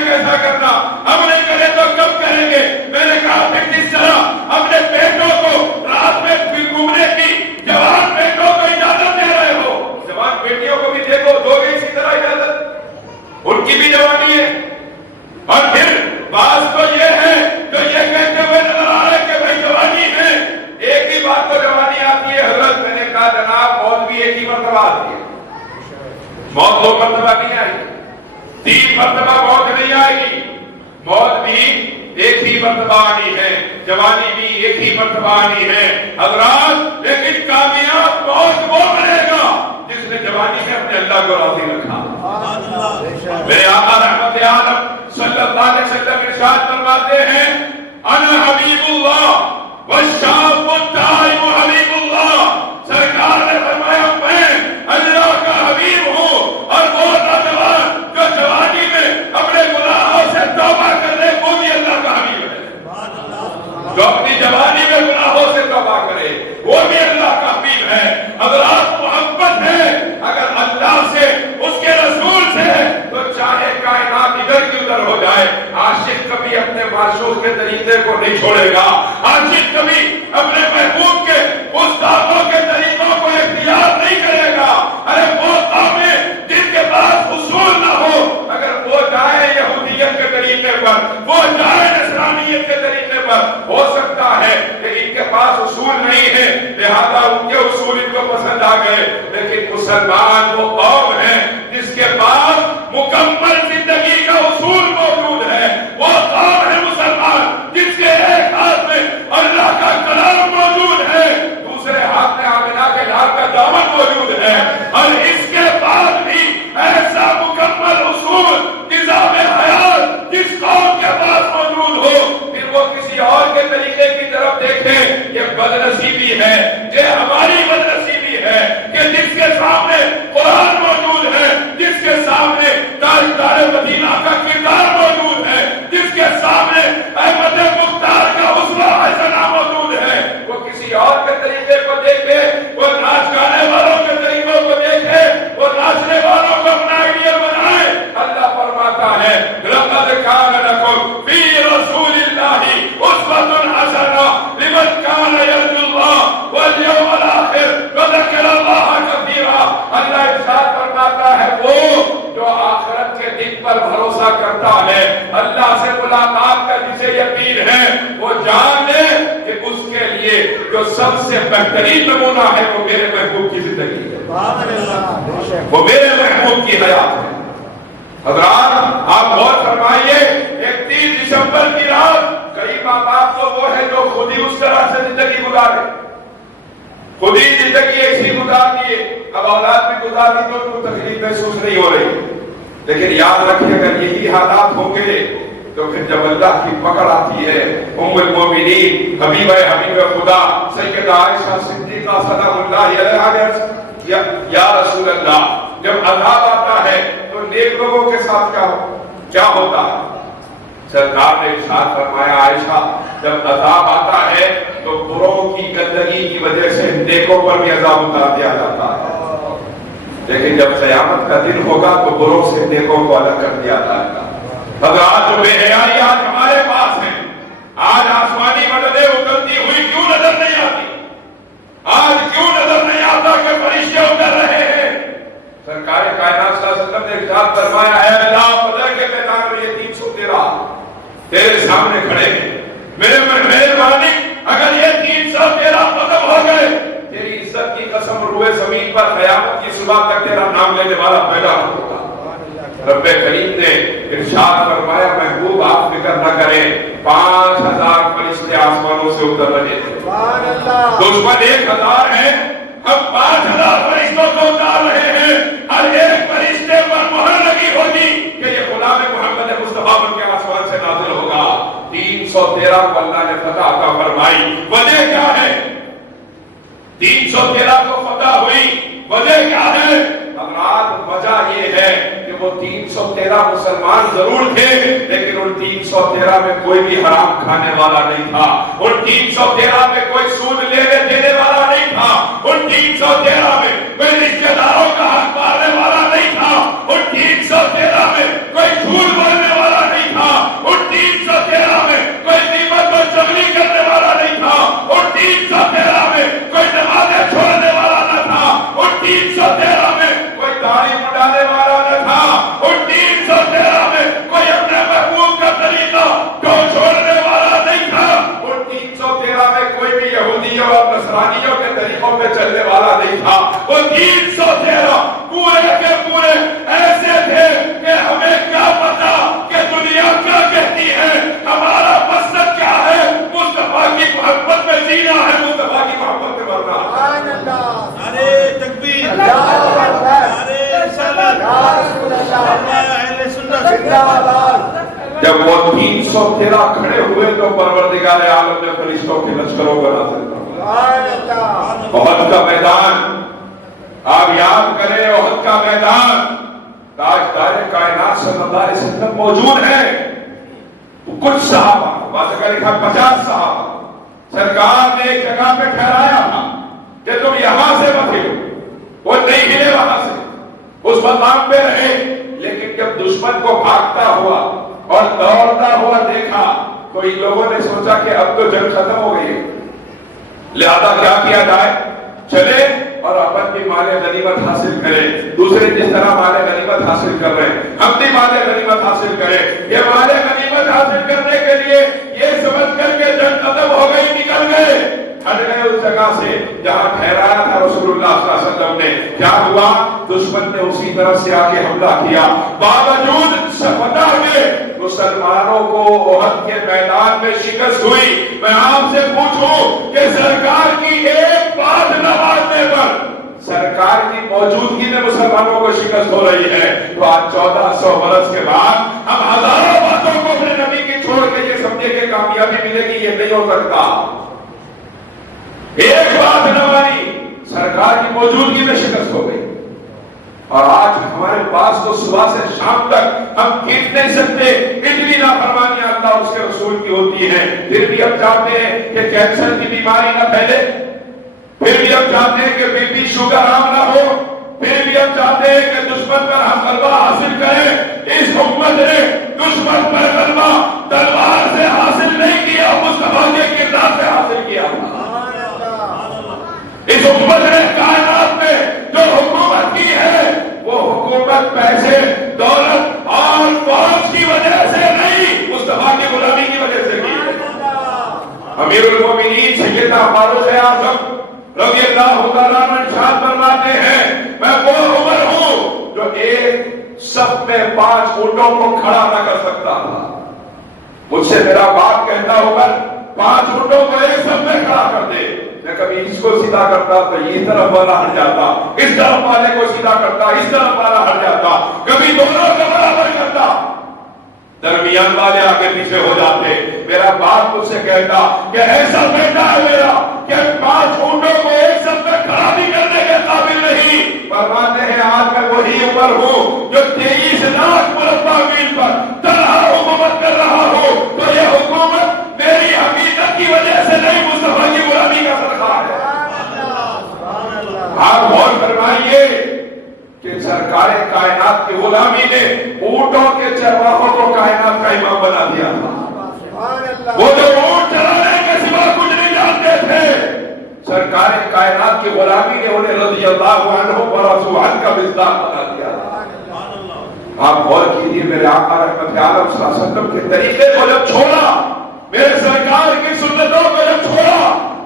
کہ کیسا کرنا، ہم نہیں کرے تو کب کریں گے؟ میں نے کہا کہ کس طرح اپنے بیٹوں کو رات میں گھومنے کی جوان بیٹوں کو اجازت دے رہے ہو، جوان بیٹیوں کو بھی دیکھو، دو گے اسی طرح اجازت، ان کی بھی جوانی ہے۔ اور پھر بعض تو یہ ہے جو یہ کہتے ہوئے نظر آ رہے کہ بھائی جوانی ہے، ایک ہی بات کو جوانی آتی ہے حضرت۔ میں نے کہا جناب موت بھی ایک ہی مرتبہ آتی ہے، موت دو مرتبہ نہیں آئی، 3 مرتبہ موت نہیں آئے گی، موت بھی ایک ہی مرتبہ آنی ہے، جوانی بھی ایک ہی مرتبہ آنی ہے حضرات۔ لیکن کامیاب موت وہ بنے گا جس نے جوانی میں اپنے اللہ کو راضی رکھا۔ میرے آقا رحمت عالم صلی اللہ علیہ وسلم ارشاد فرماتے ہیں انا حبیب اللہ والشاب التائب حبیب اللہ۔ سرکار نے فرمایا میں اللہ کا حبیب ہوں، اور وہ نوجوان جو جوانی میں اپنے گناہوں سے توبہ کر لے وہ بھی اللہ کا حبیب ہے، جو اپنی جوانی میں گناہوں سے توبہ کرے وہ بھی اللہ کا حبیب ہے۔ حضرات محبت ہے اگر اللہ سے اس کے رسول سے تو چاہے کائنات ادھر کی ادھر ہو جائے، عاشق کبھی اپنے معشوق کے طریقے کو نہیں چھوڑے گا، عاشق کبھی اپنے محبوب کے استادوں کے طریقوں کو اختیار نہیں کرے گا۔ ارے وہ قومیں جن کے پاس اصول نہ ہو، اگر وہ جائے یہودیت کے طریقے پر، وہ جائے نصرانیت کے طریقے پر، ہو سکتا ہے کہ ان کے پاس اصول نہیں ہے لہذا ان کے اصول ان کو پسند آ گئے، لیکن مسلمان وہ قوم ہے جس کے پاس مکمل زندگی کا اصول موجود ہے، وہ قوم ہے مسلمان جس کے ایک ہاتھ میں اللہ کا کلام موجود ہے، دوسرے ہاتھ میں آمنہ کے لال کا دامن موجود ہے، اور اس کے بعد بھی ایسا مکمل اصول نظام حیات جس قوم کے پاس موجود ہو، پھر وہ کسی اور کے طریقے کی طرف دیکھیں، یہ بدنصیبی ہے، یہ ہماری بدنصیبی ہے کہ جس کے سامنے قرآن موجود ہے، جس کے سامنے تاجدار مدینہ کا کردار موجود ہے، جس کے سامنے احمد مختار کا اسوہ حسنہ موجود ہے، وہ کسی اور کے طریقے کو دیکھے، وہ ناچ گانے والوں کے طریقوں کو دیکھے، وہ ناچنے والوں کو اپنا آئیڈیل بنائے۔ اللہ فرماتا ہے لقد کان لکم فی رسول اللہ اسوۃ حسنہ لمن کان یرجو اللہ والیوم الآخر وذکر اللہ کثیرا۔ اللہ ارشاد فرماتا ہے وہ جو آخرت کے دن پر بھروسہ کرتا ہے، اللہ سے ملاقات کا جسے یقین ہے، وہ جان لے کہ اس کے لیے جو سب سے بہترین نمونہ ہے وہ میرے محبوب کی زندگی ہے، وہ میرے محبوب کی حیات ہے۔ حضرات آپ غور فرمائیے، 31 دسمبر کی رات کئی ماں باپ تو وہ ہے جو خود ہی اس طرح سے زندگی گزارے، خود ہی زندگی ایسی گزار دیے، اب اولاد بھی گزار دی تو ان کو تکلیف محسوس نہیں ہو رہی، لیکن یاد رکھیے اگر یہی حالات ہوں گے تو پھر جب اللہ کی پکڑ آتی ہے، ام المومنین حبیب خدا سیدہ عائشہ صدیقہ سلام اللہ علیہا یا رسول اللہ، جب عذاب آتا ہے تو نیک لوگوں کے ساتھ کیا ہوتا ہے؟ سرکار نے ارشاد فرمایا عائشہ جب عذاب آتا ہے تو بروں کی گندگی کی وجہ سے نیکوں پر بھی عذاب اتار دیا جاتا ہے، لیکن جب قیامت کا دن ہوگا تو بروں سے نیکوں کو الگ کر دیا جائے گا۔ حضرات جو بے حیائی آج ہمارے پاس ہے، آج آسمانی مددیں اترتی ہوئی کیوں نظر نہیں آتی؟ آج کیوں نظر نہیں آتا کہ فرشتے اتر رہے ہیں؟ سرکار کائنات صلی اللہ علیہ وسلم نے ارشاد فرمایا ہے اللہ بدر کے میدان میں یہ 313 تیرے سامنے کھڑے ہیں، میرے مہربانی اگر یہ 313 ختم ہو گئے تیری عزت کی قسم روئے زمین پر قیامت کی صبح تک تیرا نام لینے والا پیدا نہ ہوگا۔ رب کریم نے ارشاد فرمایا محبوب آپ فکر نہ کریں، 5000 فرشتے آسمانوں سے اتر رہے ہیں، دشمن 1000 ہیں، ہم 5000 فرشتوں کو اتار رہے ہیں، ہر ایک فرشتے پر مہر لگی ہوگی کہ یہ غلام محمد مصطفیٰ بن کے آسمان سے نازل ہوگا۔ 313 کو اللہ نے فتح عطا فرمائی، وجہ کیا ہے؟ 313 کو فتح ہوئی، وجہ کیا ہے؟ حضرات وجہ یہ ہے کہ وہ 313 مسلمان ضرور تھے لیکن ان 313 میں کوئی بھی حرام کھانے والا نہیں تھا، ان 313 میں کوئی سود لینے دینے والا نہیں تھا، ان 313 میں کوئی رشتہ داروں کا حق مارنے والا نہیں تھا، ان 313 میں کوئی جھوٹ بولنے والا نہیں جب وہ 313 کھڑے ہوئے تو پروردگار عالم نے فرشتوں کے لشکروں کو نازل کیا۔ احد کا میدان آپ یاد کریں، احد کا میدان، تاجدار کائنات صلی اللہ علیہ وسلم موجود ہے، کچھ صحابہ، بات اگر لکھا 50 صحابہ، سرکار نے ایک جگہ پہ ٹھہرایا تھا کہ تم یہاں سے مت ہلو، وہ نہیں ہلے وہاں سے، اس مقام پہ رہے، لیکن جب دشمن کو بھاگتا ہوا اور دوڑتا ہوا دیکھا تو ان لوگوں نے سوچا کہ اب تو جنگ ختم ہو گئی ہے، لہذا کیا کیا جائے، چلے اور اپن بھی مال غنیمت حاصل کرے، دوسرے جس طرح مال غنیمت حاصل کر رہے ہیں ہم بھی مال غنیمت حاصل کریں۔ یہ مال غنیمت حاصل کرنے کے لیے یہ سمجھ کر کے جنگ ختم ہو گئی، نکل گئے، ہٹ گئے اس جگہ سے جہاں ٹھہرایا تھا رسول اللہ صلی اللہ علیہ وسلم نے۔ کیا ہوا، دشمن نے اسی طرف سے آ کے حملہ کیا، باوجود فتح کے مسلمانوں کو احد کے میدان میں شکست ہوئی۔ میں آپ سے پوچھوں کہ سرکار کی ایک بات نہ ماننے پر سرکار کی موجودگی میں مسلمانوں کو شکست ہو رہی ہے، تو آج 1400 برس کے بعد ہم ہزاروں باتوں کو اپنے نبی کی چھوڑ کے یہ سمجھے کہ کامیابی ملے گی، یہ نہیں ہو سکتا۔ ایک بات نہ مانی، سرکار کی موجودگی میں شکست ہو گئی، اور آج ہمارے پاس تو صبح سے شام تک ہم گن نہیں سکتے اتنی نافرمانیاں اللہ اور اس کے رسول کی ہوتی ہیں، پھر بھی ہم چاہتے ہیں کہ کینسر کی بیماری نہ پھیلے، پھر بھی ہم چاہتے ہیں کہ بی پی شوگر عام نہ ہو، پھر بھی ہم چاہتے ہیں کہ دشمن پر ہم غلبہ حاصل کریں۔ اس حکومت نے دشمن پر غلبہ تلوار سے حاصل نہیں کیا، مصطفیٰ کے کردار سے حاصل کیا۔ اس حکومت نے کائنات میں جو حکومت کی ہے وہ حکومت پیسے، دولت اور فوج کی وجہ سے نہیں، مصطفیٰ کی غلامی کی وجہ سے کی۔ امیر المومنین سیدنا فاروق اعظم رضی اللہ تعالیٰ عنہ ارشاد فرماتے ہیں، میں وہ عمر ہوں جو ایک صف میں 5 اونٹوں کو کھڑا نہ کر سکتا تھا۔ مجھ سے میرا باپ کہتا عمر 5 اونٹوں کو ایک صف میں کھڑا کر دے، میں کبھی اس کو سیدھا کرتا تو اس طرف والا ہٹ جاتا، اس طرف والے کو سیدھا کرتا اس طرف والا ہٹ جاتا، کبھی دونوں کا برابر کرتا، درمیان والے آگے پیچھے ہو جاتے۔ میرا باپ مجھ سے کہتا کہ ایسا بیٹا ہے میرا کہ 5 اونٹوں کو ایک صف میں کھڑا بھی کرنے کے قابل نہیں۔ فرماتے ہیں آج میں وہی عمر ہوں جو 23 لاکھ مربع میل پر تنہا حکومت کر رہا ہوں، تو یہ حکومت میری حقیقت کی وجہ سے نہیں، مصطفیٰ کی غلامی کا صدقہ ہے۔ آپ غور فرمائیے کہ سرکار کائنات کی غلامی نے اونٹوں کے چرواہوں کو کائنات کا امام بنا دیا تھا۔ وہ جو اونٹ چلانے کے سوا کچھ نہیں جانتے تھے، سرکار کائنات کی غلامی نے انہیں رضی اللہ عنہ ورضوا عنہ کا مصداق بنا دیا تھا۔ آپ غور کیجیے، میرے آقا رحمت عالم صلی اللہ علیہ وسلم کے طریقے کو جب چھوڑا، میرے سرکار کی سنتوں کو جب چھوڑا،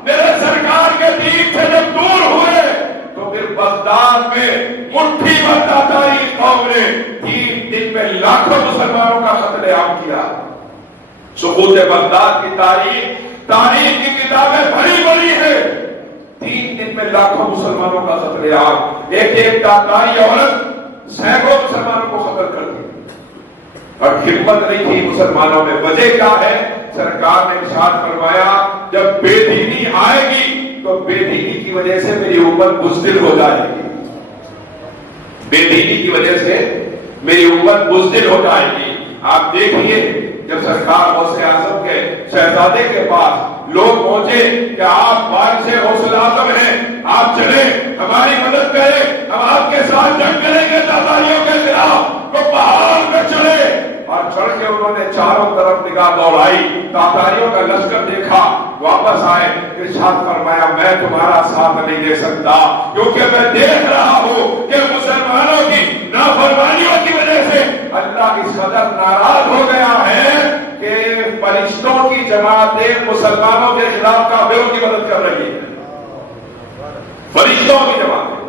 میرے سرکار کے دین سے جب دور ہوئے، تو پھر بغداد میں مٹھی بھر تاتاری قوم نے 3 دن میں لاکھوں مسلمانوں کا قتل عام کیا۔ سقوط بغداد کی تاریخ کی کتابیں بڑی بڑی ہیں، 3 دن میں لاکھوں مسلمانوں کا قتل عام، ایک تاتاری عورت سینکڑوں مسلمانوں کو قتل کر دی، اور ہمت نہیں تھی مسلمانوں میں۔ وجہ کیا ہے؟ سرکار نے ارشاد فرمایا جب بے دینی آئے گی تو بے دینی کی وجہ سے میری امت بزدل ہو جائے گی، بے دینی کی وجہ سے میری امت بزدل ہو جائے گی۔ آپ دیکھیے جب سرکار غوث اعظم کے شہزادے کے پاس لوگ پہنچے کہ آپ وارث غوث اعظم ہیں، آپ چلیں ہماری مدد کریں، ہم آپ کے ساتھ جنگ کریں گے تاتاریوں کے خلاف، تو پہاڑ پہ چڑھے اور چڑھ کے انہوں نے چاروں طرف نگاہ دوڑائی، تاتاریوں کا لشکر دیکھا، واپس آئے، ارشاد فرمایا میں تمہارا ساتھ نہیں دے سکتا، کیونکہ میں دیکھ رہا ہوں کہ مسلمانوں کی نافرمانیوں کی وجہ سے اللہ اس قدر ناراض ہو گیا ہے کہ فرشتوں کی جماعتیں مسلمانوں کے خلاف کافروں کی مدد کر رہی ہے۔ فرشتوں کی جماعتیں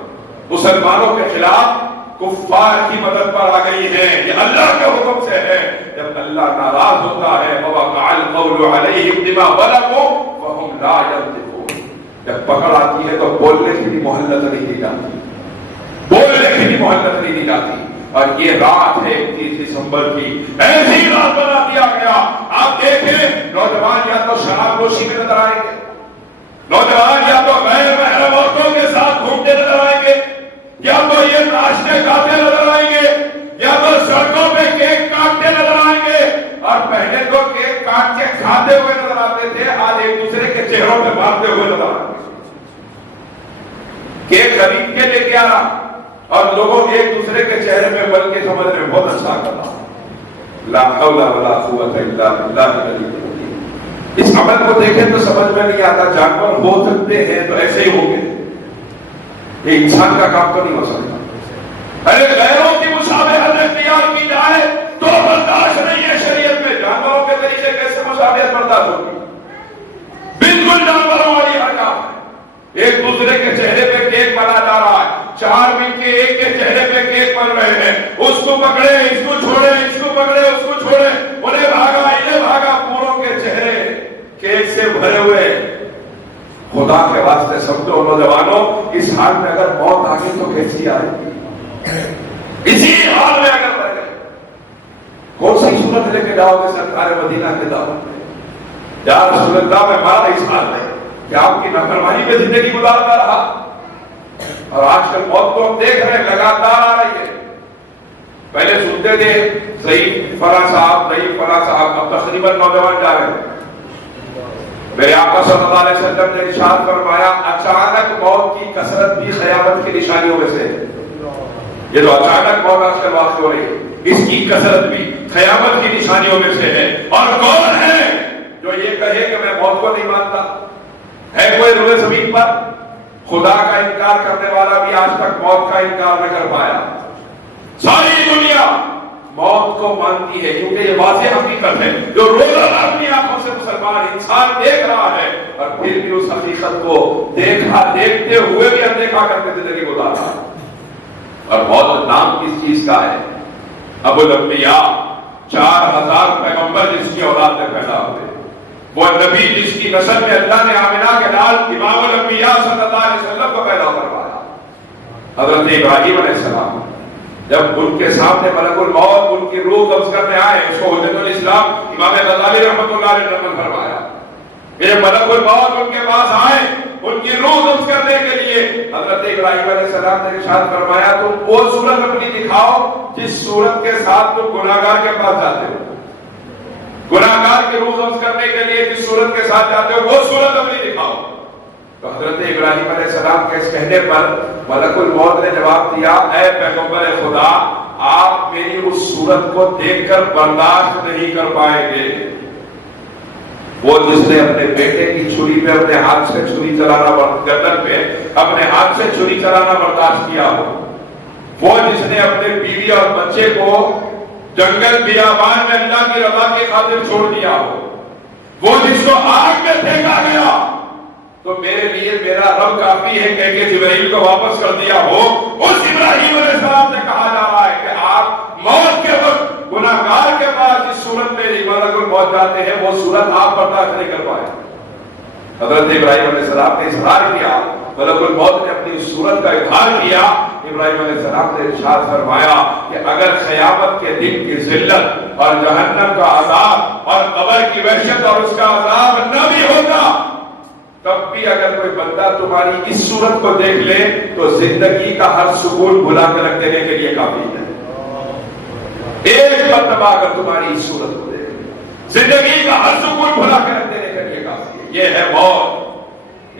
مسلمانوں کے خلاف کفار کی مدد پر آ گئی ہے، یہ اللہ کے حکم سے ہے۔ جب اللہ ناراض ہوتا ہے وَوَقَعَ الْقَوْلُ عَلَيْهِمْ بِمَا ظَلَمُوا وَهُمْ لَا يَنطِقُونَ، جب پکڑ آتی ہے تو بولنے کی بھی مہلت نہیں دی جاتی، بولنے کی بھی مہلت نہیں دی جاتی۔ اور یہ رات ہے 31 دسمبر کی، ایسی رات بنا دیا اور پہلے تو کیک کاٹ کے کھاتے ہوئے نظر آتے تھے، آج ایک دوسرے کے چہروں پہ مارتے ہوئے نظر آتے ہیں۔ کیک خرید کے لے کے آ رہا اور لوگوں ایک دوسرے کے چہرے میں بل کے سمجھ میں بہت اچھا کر رہا۔ لا حول ولا قوت الا باللہ العلی العظیم۔ اس عمل کو دیکھیں تو سمجھ میں نہیں آتا، جانور ہو سکتے ہیں تو ایسے ہی ہوں گے، یہ انسان کا کام تو نہیں ہو سکتا۔ ارے غیروں کی مشابہت اختیار کی جائے تو برداشت نہیں ہے شریعت میں، جانوروں کے طریقے کیسے مشابہت برداشت ہوگی؟ بالکل جانوروں والی حرکات ہے۔ ایک دوسرے کے چہرے پہ کیک بنا جا رہا ہے، چار مل کے ایک کے چہرے پہ کیک بن رہے ہیں، اس کو پکڑے اس کو چھوڑے، اس کو پکڑے اس کو چھوڑے، انہیں بھاگا انہیں بھاگا، پوروں کے چہرے کیک سے بھرے ہوئے۔ خدا کے واسطے سمجھو نوجوانوں، اس حال میں اگر موت آ گئی تو کیسی آئے گی؟ اسی حال میں اگر رہ گئے کون سی صورت لے کے جاؤ گے سرکار مدینہ کے دعوت میں؟ یا رسول اللہ میں مارا اس حال میں کہ آپ کی نافرمانی میں زندگی گزارتا رہا، اور آج کل موت کو ہم دیکھ رہے ہیں لگاتار آ رہی ہے۔ پہلے سنتے تھے ضعیف فلاں صاحب ضعیف فلاں صاحب، اب تقریباً نوجوان جا رہے ہیں۔ میرے آقا صلی اللہ علیہ وسلم نے ارشاد فرمایا اچانک موت کی کثرت بھی قیامت کی نشانیوں میں سے۔ یہ جو اچانک موت آج کل واقع ہو رہی ہے، اس کی کثرت بھی قیامت کی نشانیوں میں سے ہے۔ اور کون ہے جو یہ کہے کہ میں موت کو نہیں مانتا؟ ہے کوئی روئے زمین پر؟ خدا کا انکار کرنے والا بھی آج تک موت کا انکار نہ کر پایا۔ ساری دنیا موت کو مانتی ہے کیونکہ یہ واضح حقیقت ہے جو روزانہ اپنی آنکھوں سے مسلمان انسان دیکھ رہا ہے، اور پھر بھی اس حقیقت کو دیکھتے ہوئے بھی اندیکھا کرتے زندگی گزار رہا ہے۔ اور موت نام کس چیز کا ہے؟ ابو الانبیاء، 4000 پیغمبر جس کی اولاد میں پیدا ہوئے، وہ نبی جس کی نسل میں اللہ نے آمنہ کے لال امام الانبیاء صلی اللہ علیہ وسلم کو پیدا کروایا، حضرت ابراہیم علیہ السلام۔ جب ان کے سامنے ملک الموت ان کی روح قبض کرنے آئے، اس کو حجت الاسلام امام غزالی رحمۃ اللہ علیہ نے نقل فرمایا، میرے ملک الموت ان کے پاس آئے ان کی روح قبض کرنے کے لیے، حضرت ابراہیم علیہ السلام نے ارشاد فرمایا تم وہ صورت اپنی دکھاؤ جس صورت کے ساتھ تم گناہگار کے پاس جاتے ہو، گناہگار کی روح قبض کرنے کے لیے جس صورت کے ساتھ جاتے ہو وہ صورت اپنی دکھاؤ۔ تو حضرت ابراہیم علیہ السلام کے اس کہنے پر ملک الموت نے جواب دیا، اے پیغمبر خدا، آپ میری اس صورت کو دیکھ کر برداشت نہیں کر پائیں گے۔ وہ جس نے اپنے بیٹے کی چھری پہ اپنے ہاتھ سے چھری چلانا، گردن پہ اپنے ہاتھ سے چھری چلانا برداشت کیا ہو، وہ جس نے اپنے بیوی اور بچے کو جنگل بیابان میں اللہ کی رضا کی خاطر چھوڑ دیا ہو، وہ جس کو آگ میں پھینکا گیا، تو میرے لیے میرا رب کافی ہے کہہ کے جبرائیل کو واپس کر دیا ہو، اس ابراہیم علیہ السلام سے کہا جا رہا ہے کہ آپ موت کے وقت گناہگار کے پاس جس صورت میں ملک الموت جاتے ہیں وہ صورت آپ برداشت نہیں کر پائے۔ حضرت ابراہیم علیہ السلام نے اظہار کیا، ملک الموت نے اپنی صورت کا اظہار کیا۔ ابراہیم علیہ السلام نے ارشاد فرمایا کہ اگر قیامت کے دن کی ذلت اور جہنم کا عذاب اور قبر کی وحشت اور اس کا عذاب نہ بھی ہوتا، تب بھی اگر کوئی بندہ تمہاری اس صورت کو دیکھ لے تو زندگی کا ہر سکون بھلا کے رکھ دینے کے لیے کافی ہے۔ ایک مرتبہ اگر تمہاری اس صورت کو دیکھ لے زندگی کا ہر سکون بھلا کے رکھ دینے کے لیے کافی ہے۔ یہ ہے موت۔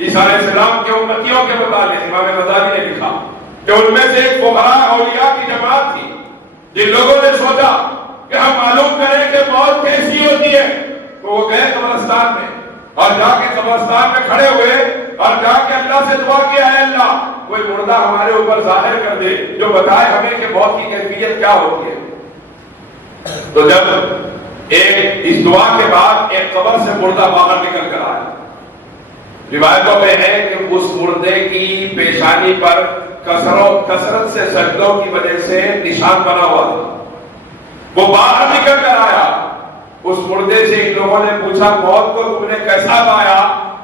عیسیٰ علیہ السلام کے امتیوں کے متعلق امام غزالی نے لکھا کہ ان میں سے ایک فقراء اولیاء کی جماعت تھی جن لوگوں نے سوچا کہ ہم معلوم کریں کہ موت کیسی ہوتی ہے، تو وہ گئے قبرستان میں اور جا کے قبرستان میں کھڑے ہوئے اور جا کے اللہ سے دعا کیا، اے اللہ کوئی مردہ ہمارے اوپر ظاہر کر دے جو بتائے ہمیں کہ موت کی کیفیت کیا ہوتی ہے۔ تو جب اس دعا کے بعد ایک قبر سے مردہ باہر نکل کر آیا، روایتوں میں ہے کہ اس مردے کی پیشانی پر کثرت سے سجدوں کی وجہ سے نشان بنا ہوا تھا، وہ باہر نکل کر آیا۔ اس مردے سے ان لوگوں نے پوچھا موت کو تم نے کیسا پایا؟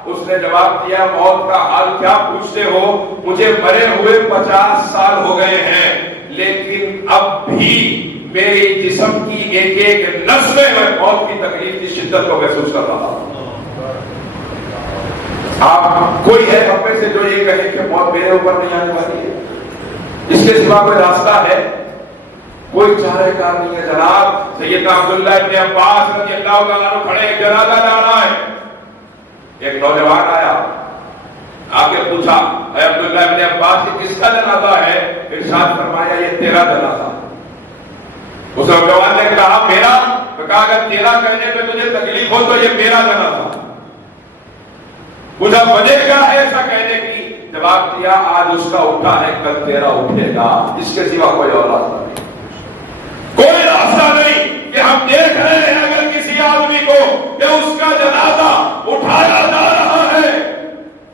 اس نے جواب دیا موت کا حال کیا پوچھتے ہو، مجھے مرے ہوئے 50 سال ہو گئے ہیں، لیکن اب بھی میرے جسم کی ایک ایک نس میں موت کی تکلیف کی شدت کو محسوس کر رہا ہوں۔ آپ کوئی ہے ہم میں سے جو یہ کہے کہ موت میرے اوپر نہیں آنے والی ہے؟ اس کے سوا کوئی راستہ ہے؟ کوئی چارہ کار نہیں ہے جناب. سیدنا عبداللہ ابن عباس رضی اللہ تعالیٰ عنہ کھڑے، ایک جنازہ جا رہا ہے. ایک نوجوان آیا، آ کے پوچھا اے عبداللہ ابن عباس یہ کس کا جنازہ ہے؟ ارشاد فرمایا یہ تیرا جنازہ. اس نوجوان نے کہا میرا؟ کہا اگر تیرا کہنے پہ تجھے تکلیف ہو تو یہ میرا جنازہ. پوچھا وجہ کیا ہے ایسا کہنے کی؟ جواب دیا آج اس کا اٹھا ہے کل تیرا اٹھے گا، اس کے سوا کوئی اور راستہ نہیں. کوئی راستہ نہیں کہ ہم دیکھ رہے ہیں اگر کسی آدمی کو کہ اس کا جنازہ اٹھایا جا رہا ہے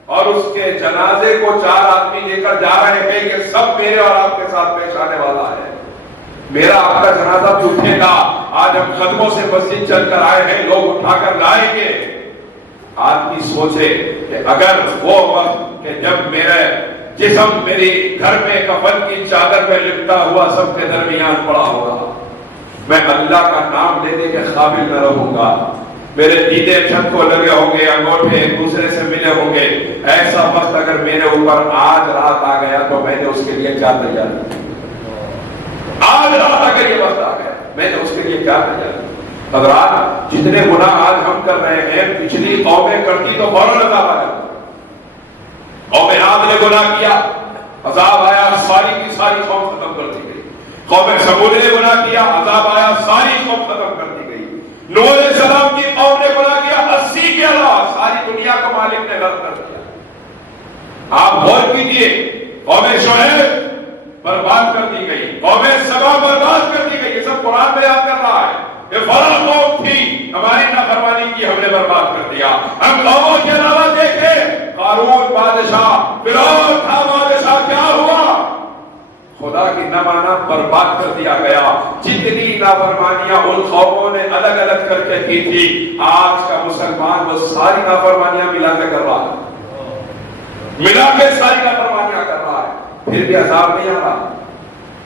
اور اس کے جنازے کو 4 آدمی لے کر جا رہے ہیں کہ سب میرے اور آپ کے ساتھ پیش آنے والا ہے، میرا آپ کا جنازہ بھی اٹھے گا. آج ہم قدموں سے مسجد چل کر آئے ہیں، لوگ اٹھا کر لائیں گے. آدمی سوچے کہ اگر وہ وقت کہ جب میرے جسم میری گھر میں کفن کی چادر میں لپٹا ہوا سب کے درمیان پڑا ہوگا، میں اللہ کا نام لینے کے قابل نہ رہوں گا، میرے دیدے چھت کو لگے ہوں گے، انگوٹھے ایک دوسرے سے ملے ہوں گے. ایسا وقت اگر میرے اوپر آج رات آ گیا تو میں نے اس کے لیے کیا تیار کیا؟ آج رات اگر یہ وقت آ گیا میں نے اس کے لیے کیا تیار کیا؟ حضرات جتنے گناہ آج ہم کر رہے ہیں پچھلی قومیں کرتی تو فوراً عذاب آیا. قوم عاد نے گناہ کیا، عذاب آیا، ساری کی ساری قوم ختم کر دی گئی. قوم سمود نے گناہ کیا، عذاب آیا، ساری قوم ختم کر دی گئی. نوح علیہ السلام کی قوم نے گناہ کیا، 80 کے علاوہ ساری دنیا کو مالک نے غرق کر دیا. آپ غور کیجیے، قوم شعیب برباد کر دی گئی، قوم سبا برباد کر دی گئی. یہ سب قرآن بیان کر رہا ہے. یہ فلاں قوم تھی، ہماری نافرمانی کی، ہم نے برباد کر دیا. ہم قوموں کے علاوہ دیکھیں، قارون بادشاہ، فرعون تھا بادشاہ، کیا ہوا؟ خدا کی نہ مانا برباد کر دیا گیا. جتنی نافرمانیاں ان قوموں نے الگ الگ کر کے کی تھی، آج کا مسلمان وہ ساری نافرمانیاں ملا کے کر رہا ہے، ملا کے ساری نافرمانیاں کر رہا ہے، پھر بھی عذاب نہیں آ رہا.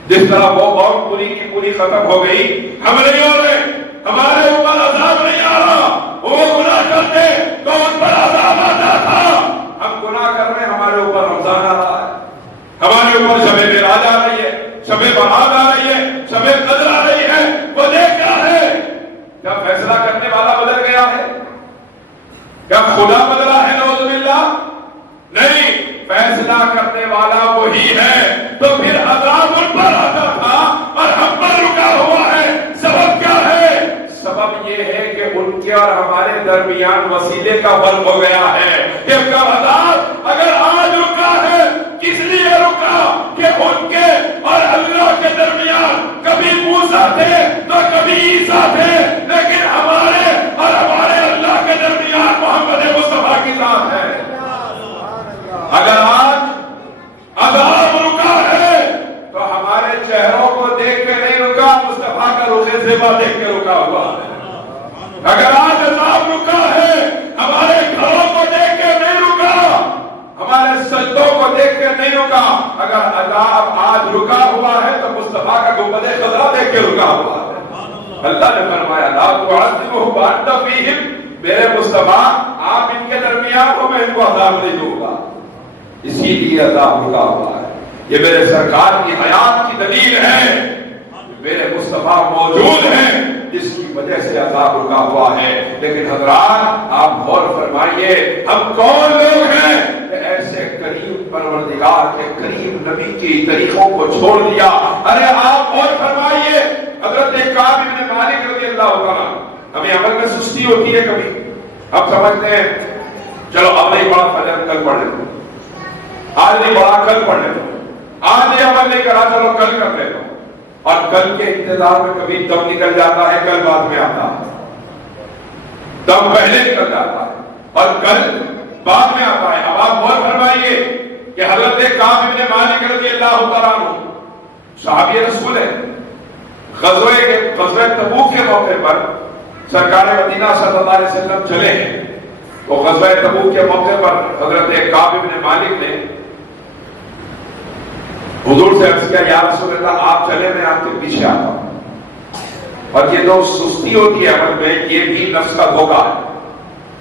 جس طرح وہ قوم پوری کی پوری ختم ہو گئی، ہم نہیں ہو رہے، ہمارے اوپر عذاب نہیں آ رہا. وہ گناہ کرتے تو ان پر عذاب آتا تھا، ہم گناہ کر رہے ہیں، ہمارے اوپر رمضان آ رہا ہے، ہمارے اوپر شب معراج آ رہی ہے، شب برات آ رہی ہے، شب قدر آ رہی ہے. وجہ کیا ہے؟ کیا فیصلہ کرنے والا بدل گیا ہے؟ کیا خدا بدلا ہے؟ نعوذ باللہ. نہیں، فیصلہ کرنے والا وہی ہے. تو پھر عذاب ان پر آتا تھا اور ہم پر رکا ہوا ہے. سبب کیا ہے؟ سبب یہ ہے کہ ان کے اور ہمارے درمیان وسیلے کا فرق ہو گیا ہے. کہ ان کا عذاب اگر آج رکا ہے کس لیے رکا؟ کہ ان کے اور اللہ کے درمیان کبھی موسیٰ تھے تو کبھی عیسیٰ تھے، لیکن ہمارے اور ہمارے اللہ کے درمیان محمد مصطفیٰ کی ذات ہے. اگر آج عذاب رکا ہے تو ہمارے چہروں کو دیکھ کے نہیں رکا، مصطفیٰ کا رخ زیبا دیکھ کے رکا ہوا ہے. اگر آج عذاب رکا ہے ہمارے گھروں کو دیکھ کے نہیں رکا، ہمارے سجدوں کو دیکھ کے نہیں رکا. اگر عذاب آج رکا ہوا ہے تو مصطفیٰ کا گنبد خضرا دیکھ کے رکا ہوا ہے. اللہ نے فرمایا لا تعذبهم وانت فیہم، میرے مصطفیٰ آپ ان کے درمیان ہو، میں ان کو عذاب نہیں دوں گا. اسی لیے عذاب رکا ہوا ہے. یہ میرے سرکار کی حیات کی دلیل ہے، میرے مصطفیٰ موجود ہیں جس کی وجہ سے عذاب رکا ہوا ہے. لیکن حضرات آپ غور فرمائیے، ہم کون لوگ ہیں کہ ایسے کریم پروردگار کے کریم نبی کی طریقوں کو چھوڑ دیا؟ ارے آپ غور فرمائیے، حضرت کعب بن مالک رضی اللہ عنہ، ہمیں عمل میں سستی ہوتی ہے کبھی، ہم سمجھتے ہیں چلو اب نہیں پڑھا فجر کل پڑھ لیں، آج نہیں پڑھا کل پڑھ لیں، آج نہیں عمل نہیں کرا چلو کل کر لیں. اور کل کے انتظار میں کبھی دم نکل جاتا ہے، کل بعد میں آتا ہے. دم پہلے نکل جاتا ہے اور کل بعد میں آتا ہے. اب آپ غور فرمائیے کہ حضرت کعب بن مالک رضی اللہ تعالیٰ عنہ صحابی رسول ہے. غزوہ تبوک کے موقع پر سرکار مدینہ صلی اللہ علیہ وسلم چلے ہیں. تو غزوہ تبوک کے موقع پر حضرت کعب بن مالک نے حضور سے عرض کیا یا رسول اللہ آپ چلے میں آپ کے پیچھے آتا ہوں. اور یہ جو سستی ہوتی ہے عمل میں، یہ بھی نفس کا دھوکہ ہے.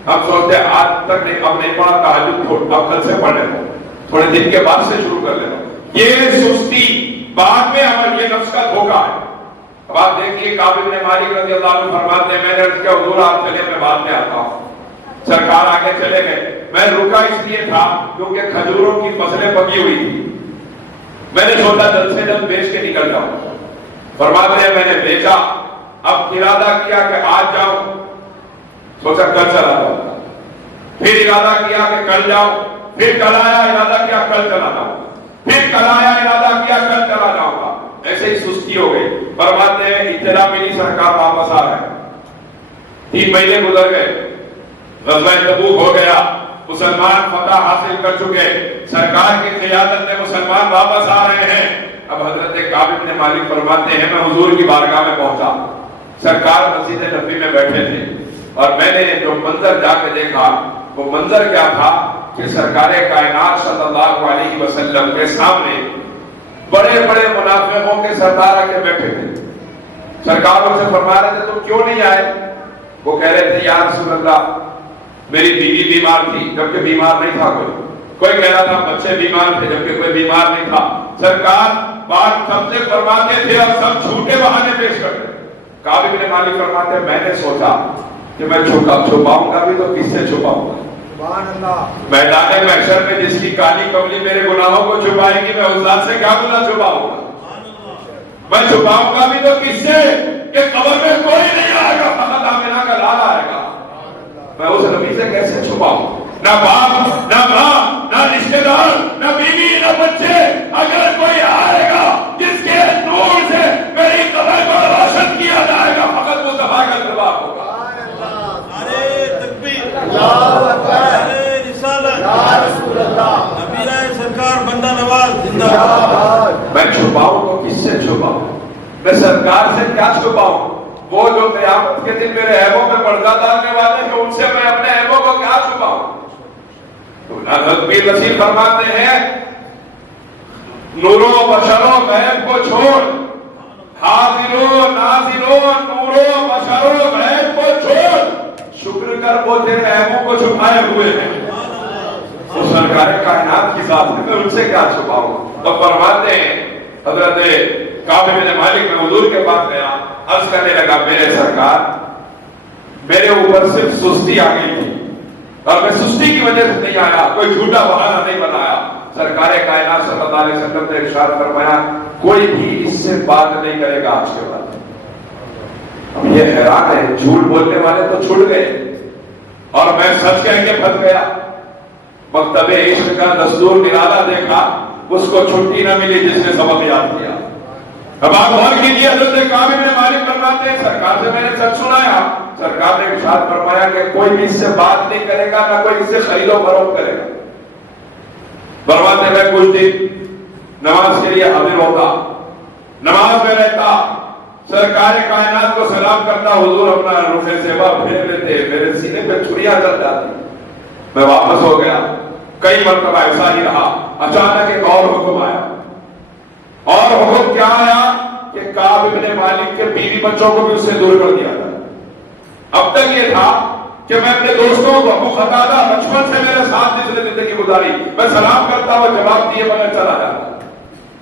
ہم سوچتے ہیں آج تک نہیں، اب نہیں پڑھا تہجد چھوڑ، اب کل سے پڑھ لیتا ہوں، تھوڑے دن کے بعد سے شروع کر لیتا ہوں. یہ سستی بعد میں عمل، یہ نفس کا دھوکہ ہے. اب آپ دیکھیے کعب بن مالک رضی اللہ عنہ فرماتے ہیں میں نے عرض کیا حضور آپ چلے میں بعد میں آتا ہوں. سرکار آگے چلے گئے. میں رکا اس لیے تھا کیونکہ کھجوروں کی فصلیں پکی ہوئی تھی. میں نے سوچا جلد سے جلد بیچ کے نکل جاؤں. فرماتے ہیں میں نے بیچا. اب ارادہ کیا کہ آج جاؤں, سوچا کل چلا جاؤں. پھر ارادہ کیا کہ کل جاؤں. پھر کل آیا ارادہ کیا کل چلا جاؤں. پھر کل آیا ارادہ کیا کل چلا جاؤں گا. ایسے ہی سستی ہو گئی. فرماتے ہیں اطلاع ملی سرکار واپس آ رہے ہیں. 3 مہینے گزر گئے. غزوہ تبوک ہو گیا. مسلمان فتح حاصل کر چکے. سرکار کی قیادت میں مسلمان واپس آ رہے ہیں. اب حضرت کعب بن مالک فرماتے ہیں میں حضور کی بارگاہ میں پہنچا. سرکار مسجد نبوی میں بیٹھے تھے اور میں نے جو منظر جا کے دیکھا وہ منظر کیا تھا کہ سرکار کائنات صلی اللہ علیہ وسلم کے سامنے بڑے بڑے منافقوں کے سردار آ کے بیٹھے تھے. سرکار ان سے فرما رہے تھے تم کیوں نہیں آئے؟ وہ کہہ رہے تھے یا رسول اللہ میری بیوی بیمار تھی جبکہ بیمار نہیں تھا کوئی کہہ رہا تھا بچے بیمار تھے جبکہ کوئی بیمار نہیں تھا. سرکار بات سب سے فرماتے تھے اور سب جھوٹے بہانے پیش کرتے. کعب بن مالک فرماتے میں نے سوچا کہ میں چھپاؤں گا بھی تو کس سے چھپاؤں گا. میدان محشر میں جس کی کالی کملی میرے گناہوں کو چھپائے گی میں اس ذات سے کیا گناہ چھپاؤں گا. میں چھپاؤں گا بھی تو کس سے کہ قبر میں کوئی نہیں آئے گا فقط آمنہ کا لال آئے گا. میں اس نبی سے کیسے چھپاؤں؟ نہ باپ نہ ماں نہ رشتہ دار نہ بیوی نہ بچے. اگر کوئی آئے گا جس کے نور سے میری قبر کو روشن کیا جائے گا فقط وہ دفاع کا جواب ہوگا. نعرہ تکبیر، اللہ اکبر، نعرہ رسالت، یا رسول اللہ، نبی رائے سرکار بندہ نواز زندہ باد. میں چھپاؤں تو کس سے چھپاؤں؟ میں سرکار سے کیا چھپاؤں؟ وہ جو قیامت کے دن میرے عیبوں میں پردہ ڈالنے والے ہیں ان سے میں اپنے عیبوں کو کیا چھپاؤں؟ حضرت پیر رسول فرماتے ہیں نوروں بشروں غیب کو چھوڑ حاضروں ناظروں نوروں بشروں غیب کو چھوڑ شکر کر وہ تیرے عیبوں کو چھپائے ہوئے ہیں. وہ سرکار کائنات کی ذات ہے میں ان سے کیا چھپاؤں. تو فرماتے ہیں حضرت کعب بن مالک میں حضور کے پاس گیا. عرض کرنے لگا میرے سرکار میرے اوپر صرف سستی آ گئی تھی اور میں سستی کی وجہ سے نہیں آیا, کوئی جھوٹا بہانہ نہیں بنایا. سرکار کائنات صلی اللہ علیہ وسلم نے ارشاد فرمایا کوئی بھی اس سے بات نہیں کرے گا آج کے بعد. اب یہ حیران ہے جھوٹ بولنے والے تو چھوٹ گئے اور میں سچ کہہ کے پھنس گیا. مکتب عشق کا دستور نرالا دیکھا اس کو چھٹی نہ ملی جس نے سبق یاد کیا. اب آپ غور کیجیے حضرت کعب بن مالک فرماتے ہیں سرکار سے میں نے سچ سنایا. سرکار نے ارشاد فرمایا کہ کوئی بھی اس سے بات نہیں کرے گا نہ کوئی اس سے خرید و فروخت کرے گا. فرماتے میں کچھ دن نماز کے لیے حاضر ہوتا, نماز میں رہتا, سرکار کائنات کو سلام کرتا, حضور اپنا رخ زیبا پھیر لیتے, میرے سینے پہ چھریاں چل جاتی. میں واپس ہو گیا. کئی مرتبہ ایسا ہی رہا. اچانک ایک اور حکم آیا اور حکم کیا آیا کہ کعب بن مالک کے بیوی بچوں کو بھی اس سے دور کر دیا تھا. اب تک یہ تھا کہ میں اپنے دوستوں کو ابو قتادہ بچپن سے میرے ساتھ جس نے زندگی گزاری میں سلام کرتا وہ جواب دیے بغیر چلا جاتا.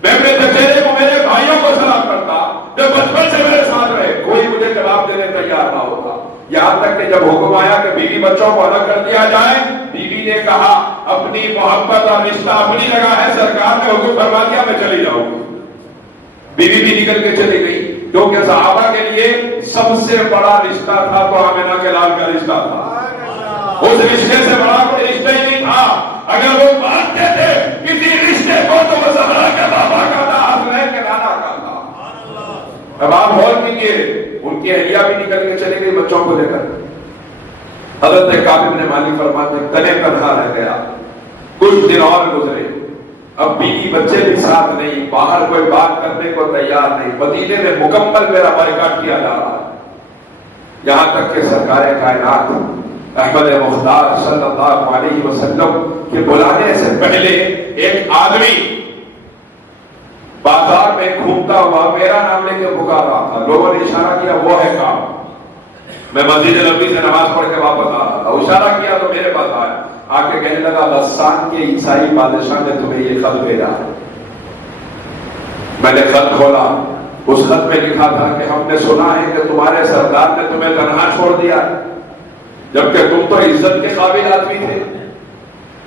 میں اپنے چچیرے کو میرے بھائیوں کو سلام کرتا جو بچپن سے میرے ساتھ رہے, کوئی مجھے جواب دینے تیار نہ ہوتا. یہاں تک کہ جب حکم آیا کہ بیوی بچوں کو الگ کر دیا جائے, بیوی نے کہا اپنی محبت اور رشتہ اپنی جگہ ہے, سرکار نے حکم فرما دیا میں چلی جاؤں. بیوی بھی نکل کے چلی گئی کیونکہ صحابہ کے لیے سب سے بڑا رشتہ تھا تو آمنہ کے لال کا رشتہ تھا. اس رشتے سے بڑا کوئی رشتہ ہی نہیں تھا. اگر وہ مانتے تھے کسی رشتے کو تو وہ زہرا کے بابا کا تھا, حسنین کے نانا کا تھا. اب آپ غور کیجیے ان کی اہلیہ بھی نکل کے چلی گئی بچوں کو لے کر. حضرت کعب بن مالک فرماتے تنے تنہا رہ گیا. کچھ دن اور گزرے, اب بیوی بچے بھی ساتھ نہیں, باہر کوئی بات کرنے کو تیار نہیں. مدینے میں مکمل میرا بائیکاٹ کیا جا رہا ہے. یہاں تک کہ سرکار کائنات احمد مختار صلی اللہ علیہ وسلم کے بلانے سے پہلے ایک آدمی بازار میں گھومتا ہوا میرا نام لے کے پکار رہا تھا. لوگوں نے اشارہ کیا وہ ہے کعب. میں مسجد نبوی سے نماز پڑھ کے واپس آ رہا تھا, اشارہ کیا تو میرے پاس آیا, آ کے کہنے لگا غسان کے عیسائی بادشاہ نے تمہیں یہ خط بھیجا ہے. میں نے خط کھولا, اس خط میں لکھا تھا کہ ہم نے سنا ہے کہ تمہارے سردار نے تمہیں تنہا چھوڑ دیا، جبکہ تم تو عزت کے قابل آدمی تھے،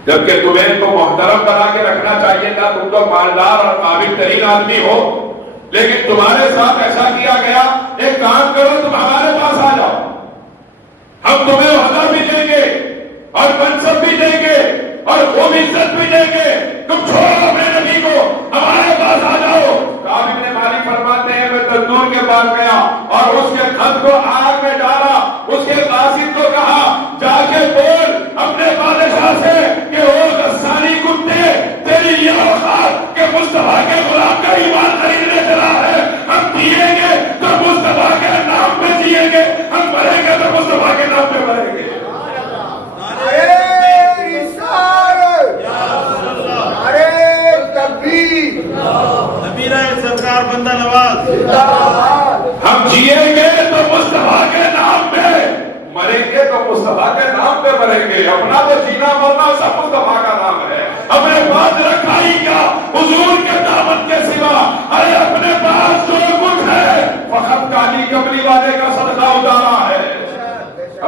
جبکہ تمہیں تو محترم بنا کے رکھنا چاہیے تھا، تم تو مالدار اور قابل ترین آدمی ہو، لیکن تمہارے ساتھ ایسا کیا گیا۔ ایک کام کرو، تم ہمارے پاس آ جاؤ، ہم تمہیں عہدہ بھی دیں گے اور منصب بھی دیں گے اور خوب عزت بھی دیں گے، تم چھوڑو اپنے نبی کو، ہمارے پاس آ جاؤ۔ کعب بن مالک فرماتے ہیں میں تندور کے پاس گیا اور اس کے خط کو آگ میں ڈالا، اس کے قاصد کو کہا جا کے بول اپنے بادشاہ سے کہ وہ غسانی کتے تیری یہ اوقات کہ مصطفیٰ کے غلام کا ایمان خریدنے چلا ہے، ہم جیئیں گے تو مصطفیٰ کے نام پہ جیئیں گے، ہم مریں گے تو مصطفیٰ کے نام پہ مریں گے۔ سرکار بندہ نواز ہم جیئیں گے تو مصطفیٰ کے نام پہ مریں گے، تو مصطفیٰ کے نام پہ مریں گے، اپنا تو جینا مرنا سب مصطفیٰ کا نام ہے، ہمیں پاس رکھا ہی کیا حضور کے دعوت کے سوا، ارے اپنے پاس جو کچھ ہے فقط کالی کملی والے کا صدقہ اتارا ہے،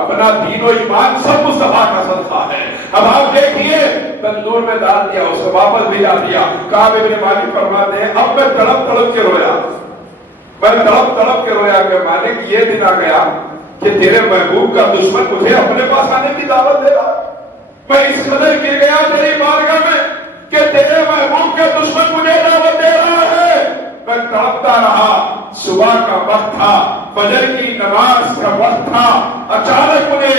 اپنا دین و ایمان سب مصطفیٰ کا صدقہ ہے۔ اب آپ دیکھیے تندور میں ڈال دیا، اس کو واپس بھیجا دیا۔ کعب بن مالک فرماتے ہیں اب میں تڑپ تڑپ کے رویا، میں تڑپ تڑپ کے رویا کہ مالک یہ دن آ گیا کہ تیرے محبوب کا دشمن مجھے اپنے پاس آنے کی دعوت دے رہا، میں اس قدر گر گیا تیری بارگاہ میں کہ تیرے محبوب کے دشمن مجھے دعوت دے رہا ہے۔ میں تڑپتا رہا، صبح کا وقت تھا، فجر کی نماز کا وقت تھا، اچانک مجھے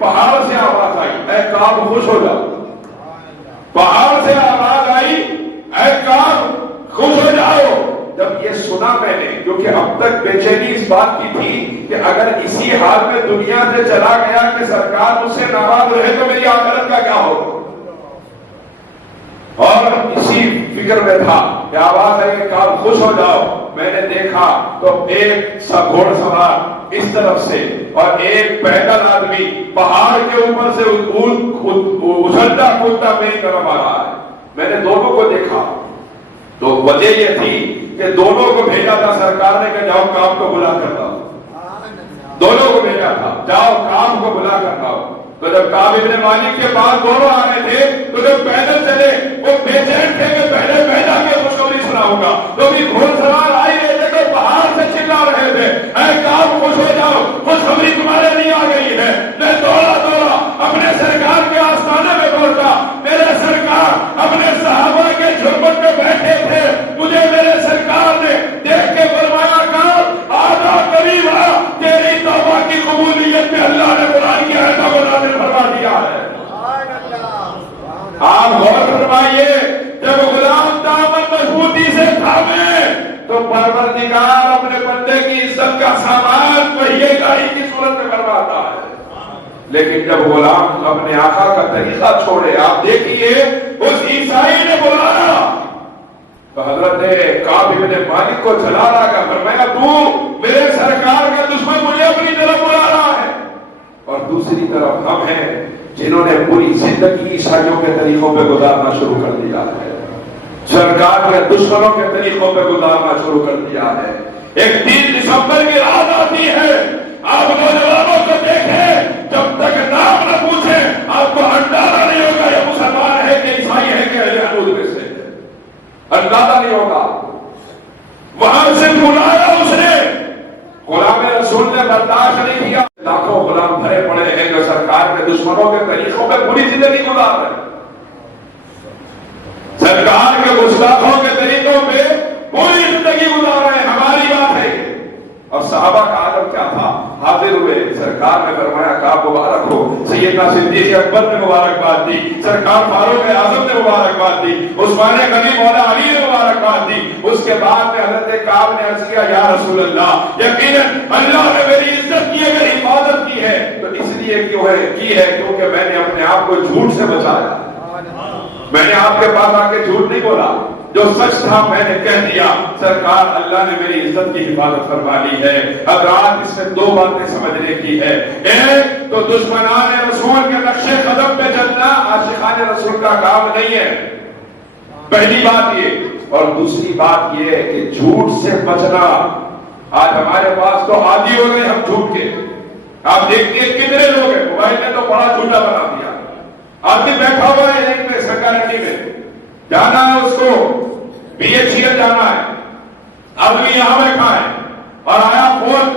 پہاڑ سے آواز آئی اے کعب خوش ہو جاؤ، پہاڑ سے آواز آئی اے کعب خوش ہو جاؤ۔ جب یہ سنا میں نے، کیونکہ اب تک بے چینی اس بات کی تھی کہ اگر اسی حال میں دنیا سے چلا گیا کہ سرکار مجھ سے ناراض رہے تو میری آخرت کا کیا ہوگا، اور اسی فکر میں تھا کہ آواز ہے کہ کعب خوش ہو جاؤ۔ میں نے دیکھا تو ایک گھوڑ سوار اس طرف سے اور ایک پیدل آدمی پہاڑ کے اوپر سے اچھلتا کودتا میری طرف آ رہا ہے۔ میں نے دونوں کو دیکھا تو وجہ یہ تھی کہ دونوں کو بھیجا تھا سرکار نے کہ جاؤ کعب کو بلا کر لاؤ، دونوں کو بھیجا تھا جاؤ کعب کو بلا کر لاؤ۔ تو جب کعب بن مالک کے پاس دونوں آ رہے تھے تو جب پیدل چلے وہ بے چین تھے کہ پہلے میں جا کے خوشخبری سناؤں گا، تو بھی گھوڑ سوار آئی رہے تھے کہ پہاڑ سے چلا رہے تھے اے کعب خوش ہو جاؤ، خوشخبری تمہارے لیے آ گئی ہے۔ میں دوڑا دوڑا اپنے سرکار کے آستانے میں پہنچا، میرے سرکار اپنے صحابہ کے جھرمٹ میں بیٹھے تھے، مجھے میرے سرکار نے دیکھ کے فرمایا کعب آجا قریب آ، تیری توبہ کی قبولیت میں اللہ نے قرآن کی آیتوں کو نازل فرما دیا ہے۔ آپ غور فرمائیے جب غلام دامن مضبوطی سے تھامے تو پروردگار اپنے بندے کی عزت کا سامان پہیے گاڑی کی صورت میں کرواتا ہے، لیکن جب غلام اپنے آقا کا طریقہ چھوڑے، آپ دیکھیے اس عیسائی نے بلایا تو حضرت کعب بن مالک کو چلا رہا کہ فرمایا تو میرے سرکار کا دشمن مجھے اپنی طرف بلا رہا ہے، اور دوسری طرف ہم ہیں جنہوں نے پوری زندگی عیسائیوں کے طریقوں پہ گزارنا شروع کر دیا ہے، سرکار کے دشمنوں کے طریقوں پہ گزارنا شروع کر دیا ہے۔ ایک 30 دسمبر کی رات آتی ہے، آپ نوجوانوں کو دیکھیں جب تک نام نہ پوچھیں آپ کو اندازہ نہیں ہوگا یہ مسلمان ہے کہ عیسائی ہے کہ اہل یہود میں سے، اندازہ نہیں ہوگا۔ وہاں سے بلایا اس نے، غلام رسول نے برداشت نہیں کیا، لاکھوں غلام بھرے پڑے ہیں جو سرکار کے دشمنوں کے طریقوں پہ پوری زندگی گزار رہے ہیں، سرکار کے گستاخوں کے طریقوں پہ پوری زندگی گزار رہے ہیں۔ ہماری بات ہے، اور صحابہ کا عالم کیا تھا، حاضر ہوئے، سرکار نے فرمایا کعب مبارک ہو، سیدنا صدیق اکبر نے مبارکباد دی، سرکار فاروق اعظم نے مبارکباد دی، عثمان غنی مولا علی نے مبارکباد دی۔ اس کے بعد میں حضرت کعب نے عرض کیا یا رسول اللہ یقیناً اللہ نے میری عزت کی ہے، میری حفاظت کی ہے، تو اس لیے کی ہے کیونکہ میں نے اپنے آپ کو جھوٹ سے بچایا، میں نے آپ کے پاس آ کے جھوٹ نہیں بولا، جو سچ تھا میں نے کہہ دیا۔ سرکار اللہ نے میری عزت کی حفاظت فرما لی ہے۔ اب رات اس سے 2 باتیں سمجھنے کی ہے، ایک تو دشمنان رسول کے نقش قدم پہ چلنا عاشقان رسول کا کام نہیں ہے، پہلی بات یہ، اور دوسری بات یہ ہے کہ جھوٹ سے بچنا. آج ہمارے پاس تو عادی ہو گئے ہم جھوٹ کے. آپ دیکھتے ہیں کتنے لوگ ہیں موبائل نے تو بڑا جھوٹا بنا دیا. آدمی بیٹھا ہوا ہے ایک میں سرکاری میں جانا ہے, اس کو BHEL جانا ہے, آدمی یہاں بیٹھا ہے اور آیا فون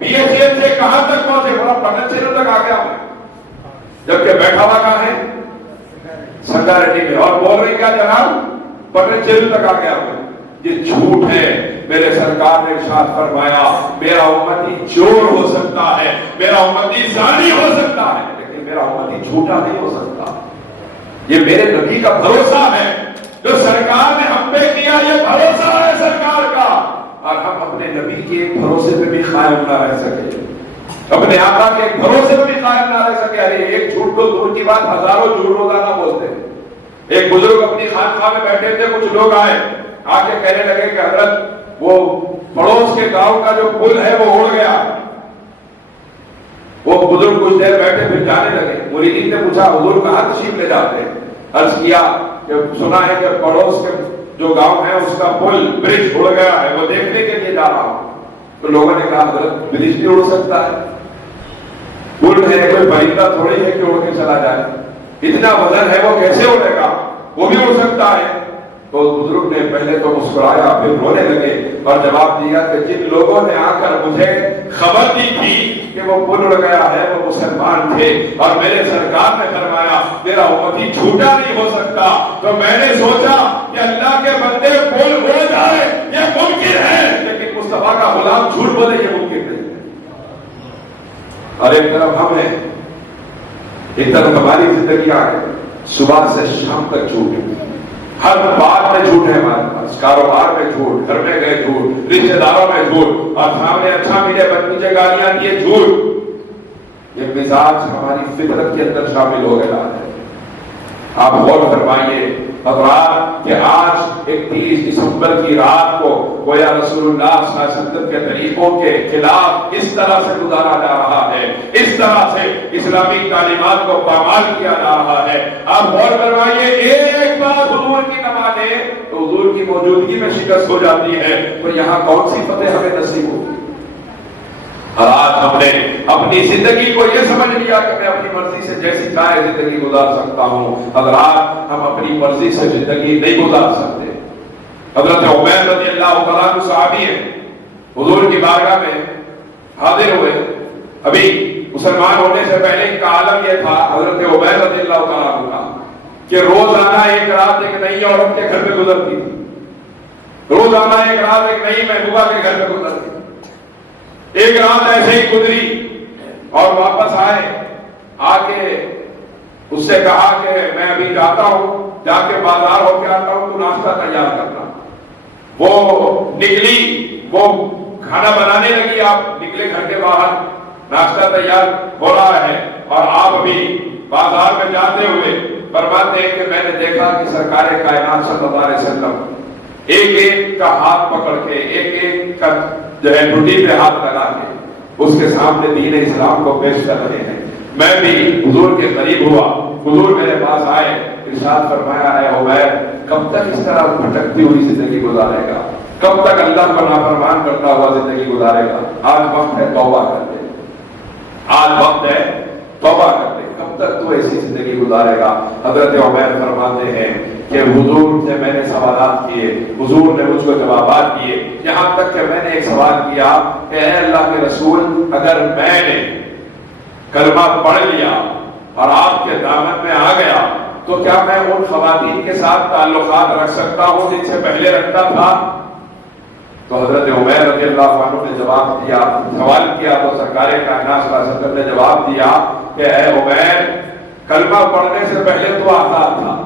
BHEL سے کہاں تک پہنچے, بڑا پٹن چینل تک آ گیا ہوں, جبکہ بیٹھا ہوا کہاں ہے سرکاری میں, اور بول رہے کیا جناب پٹن چینل تک آ گیا ہوں. یہ جھوٹ ہے. میرے سرکار نے ارشاد فرمایا میرا امتی چور ہو سکتا ہے, میرا امتی زانی ہو سکتا ہے, لیکن میرا امتی جھوٹا نہیں ہو سکتا. یہ میرے نبی کا بھروسہ ہے جو سرکار نے ہم پہ کیا, یہ بھروسہ ہے سرکار کا, اور ہم اپنے نبی کے بھروسے پہ بھی قائم نہ رہ سکے, اپنے آقا کے بھروسے پہ بھی قائم نہ رہ سکے. ارے ایک جھوٹ تو دور کی بات, ہزاروں جھوٹ روزانہ بولتے ہیں. ایک بزرگ اپنی خانقاہ میں بیٹھے تھے, کچھ لوگ آئے آ کے کہنے لگے کہ حضرت وہ پڑوس کے گاؤں کا جو پل ہے وہ اڑ گیا. وہ بزرگ کچھ دیر بیٹھے پھر جانے لگے. مریدین نے پوچھا حضور کہاں تشریف لے جاتے ہیں؟ عرض کیا کہ سنا ہے کہ پڑوس کے جو گاؤں ہے اس کا پل برج اڑ گیا ہے, وہ دیکھنے کے لیے جا رہا ہوں. تو لوگوں نے کہا حضرت برج بھی اڑ سکتا ہے, پل ہے کوئی پرندہ تھوڑی ہے کہ اڑ کے چلا جائے, اتنا وزن ہے وہ کیسے اڑے گا, وہ بھی اڑ سکتا ہے. تو بزرگ نے پہلے تو مسکرایا پھر رونے لگے اور جواب دیا کہ جن لوگوں نے آ کر مجھے خبر دی تھی کہ وہ پل اڑ گیا ہے وہ مسلمان تھے, اور میرے سرکار نے فرمایا میرا امتی جھوٹا نہیں ہو سکتا, تو میں نے سوچا کہ اللہ کے بندے پل اڑ جائے یہ ممکن ہے, لیکن مصطفیٰ کا غلام جھوٹ بولے یہ ممکن نہیں ہے. اور ایک طرف ہم ہیں, ایک طرف ہماری زندگیاں ہیں, صبح سے شام تک جھوٹ ہے, ہر بات میں جھوٹ ہے ہمارے پاس, کاروبار میں جھوٹ, گھر میں گئے جھوٹ, رشتے داروں میں جھوٹ, اور سامنے اچھا ملے بچے گالیاں دیے جھوٹ. یہ مزاج ہماری فطرت کے اندر شامل ہو گیا ہے. آپ غور فرمائیے حضرات کہ آج 31 دسمبر کی رات کو گویا رسول اللہ صلی اللہ علیہ وسلم کے طریقوں کے خلاف اس طرح سے گزارا جا رہا ہے, اس طرح سے اسلامی تعلیمات کو پامال کیا جا رہا ہے. آپ غور فرمائیے ایک بات حضور کی نہ مانے تو حضور کی موجودگی میں شکست ہو جاتی ہے, تو یہاں کون سی فتح ہمیں نصیب ہوگی. آج ہم نے اپنی زندگی کو یہ سمجھ لیا کہ میں اپنی مرضی سے جیسی چاہے زندگی گزار سکتا ہوں. حضرات ہم اپنی مرضی سے زندگی نہیں گزار سکتے. حضرت عمیر رضی اللہ تعالیٰ عنہ صحابی ہیں, حضور کی بارگاہ میں حاضر ہوئے. ابھی مسلمان ہونے سے پہلے ان کا عالم یہ تھا حضرت عمیر رضی اللہ تعالیٰ عنہ کا کہ روزانہ ایک رات ایک نئی عورت کے گھر میں گزرتی تھی, روزانہ ایک رات ایک نئی محبوبہ کے گھر میں گزرتی تھی. ایک رات ایسے ہی گزری اور واپس آئے, آ کے اس سے کہا کہ میں ابھی جاتا ہوں, جا کے بازار ہو کے آتا ہوں, تو ناشتہ تیار کرنا. وہ نکلی, وہ کھانا بنانے لگی, آپ نکلے گھر کے باہر, ناشتہ تیار ہو رہا ہے, اور آپ ابھی بازار میں جاتے ہوئے فرماتے ہیں کہ میں نے دیکھا کہ سرکار کائنات صلی اللہ علیہ وسلم ایک ایک کا ہاتھ پکڑ کے, ایک ایک کا جو ہے ٹوٹی پہ ہاتھ لگا کے اس کے سامنے دین اسلام کو پیش کر رہے ہیں. میں بھی حضور کے قریب ہوا, حضور میرے پاس آئے, ارشاد فرمایا ہے عمیر کب تک اس طرح بھٹکتی ہوئی زندگی گزارے گا, کب تک اللہ کو نافرمان کرتا ہوا زندگی گزارے گا. آج وقت ہے توبہ کر دے, آج وقت ہے توبہ کر دے, کب تک تو ایسی زندگی گزارے گا. حضرت عمیر فرماتے ہیں کہ حضور سے میں نے سوالات کیے, حضور نے مجھ کو جوابات دیے, یہاں تک کہ میں نے ایک سوال کیا کہ اے اللہ کے رسول اگر میں نے کلمہ پڑھ لیا اور آپ کے دامن میں آ گیا تو کیا میں ان خواتین کے ساتھ تعلقات رکھ سکتا ہوں جن سے پہلے رکھتا تھا. تو حضرت عمیر رضی اللہ عنہ نے جواب دیا, سوال کیا تو سرکار کائنات صلی اللہ علیہ وسلم نے جواب دیا کہ اے عمیر کلمہ پڑھنے سے پہلے تو آزاد تھا,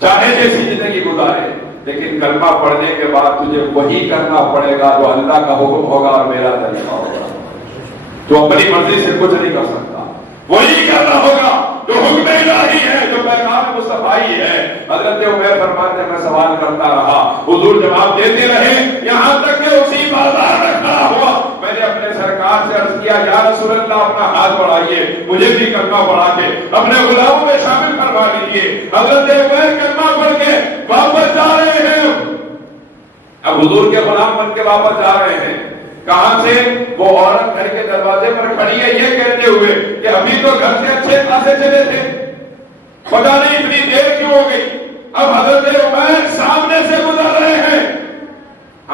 چاہے جیسی زندگی گزارے, لیکن کلمہ پڑھنے کے بعد تجھے وہی کرنا پڑے گا جو اللہ کا حکم ہوگا اور میرا طریقہ ہوگا. تو اپنی مرضی سے کچھ نہیں کر سکتا, وہی کرنا ہوگا جو حکم الہی ہے, جو پیغام مصطفی ہے. حضرت عمیر فرماتے ہیں میں سوال کرتا رہا, حضور جواب دیتے رہے, یہاں تک کہ اسی بازار میں کھڑا ہوا میں نے اپنے سرکار سے عرض کیا یا رسول اللہ اپنا ہاتھ بڑھائیے, مجھے بھی کلمہ پڑھا کے اپنے غلاموں میں شامل کروا لیجیے. حضرت عمیر کلمہ پڑھ کے واپس جا رہے ہیں, اب حضور کے غلام بن کے واپس جا رہے ہیں. کہاں سے؟ وہ عورت گھر کے دروازے پر کھڑی ہے یہ کہتے ہوئے کہ ابھی تو گھر سے اچھے خاصے چلے تھے, پتہ نہیں اتنی دیر کیوں ہو گئی. اب حضرت عمیر سامنے سے گزر رہے ہیں,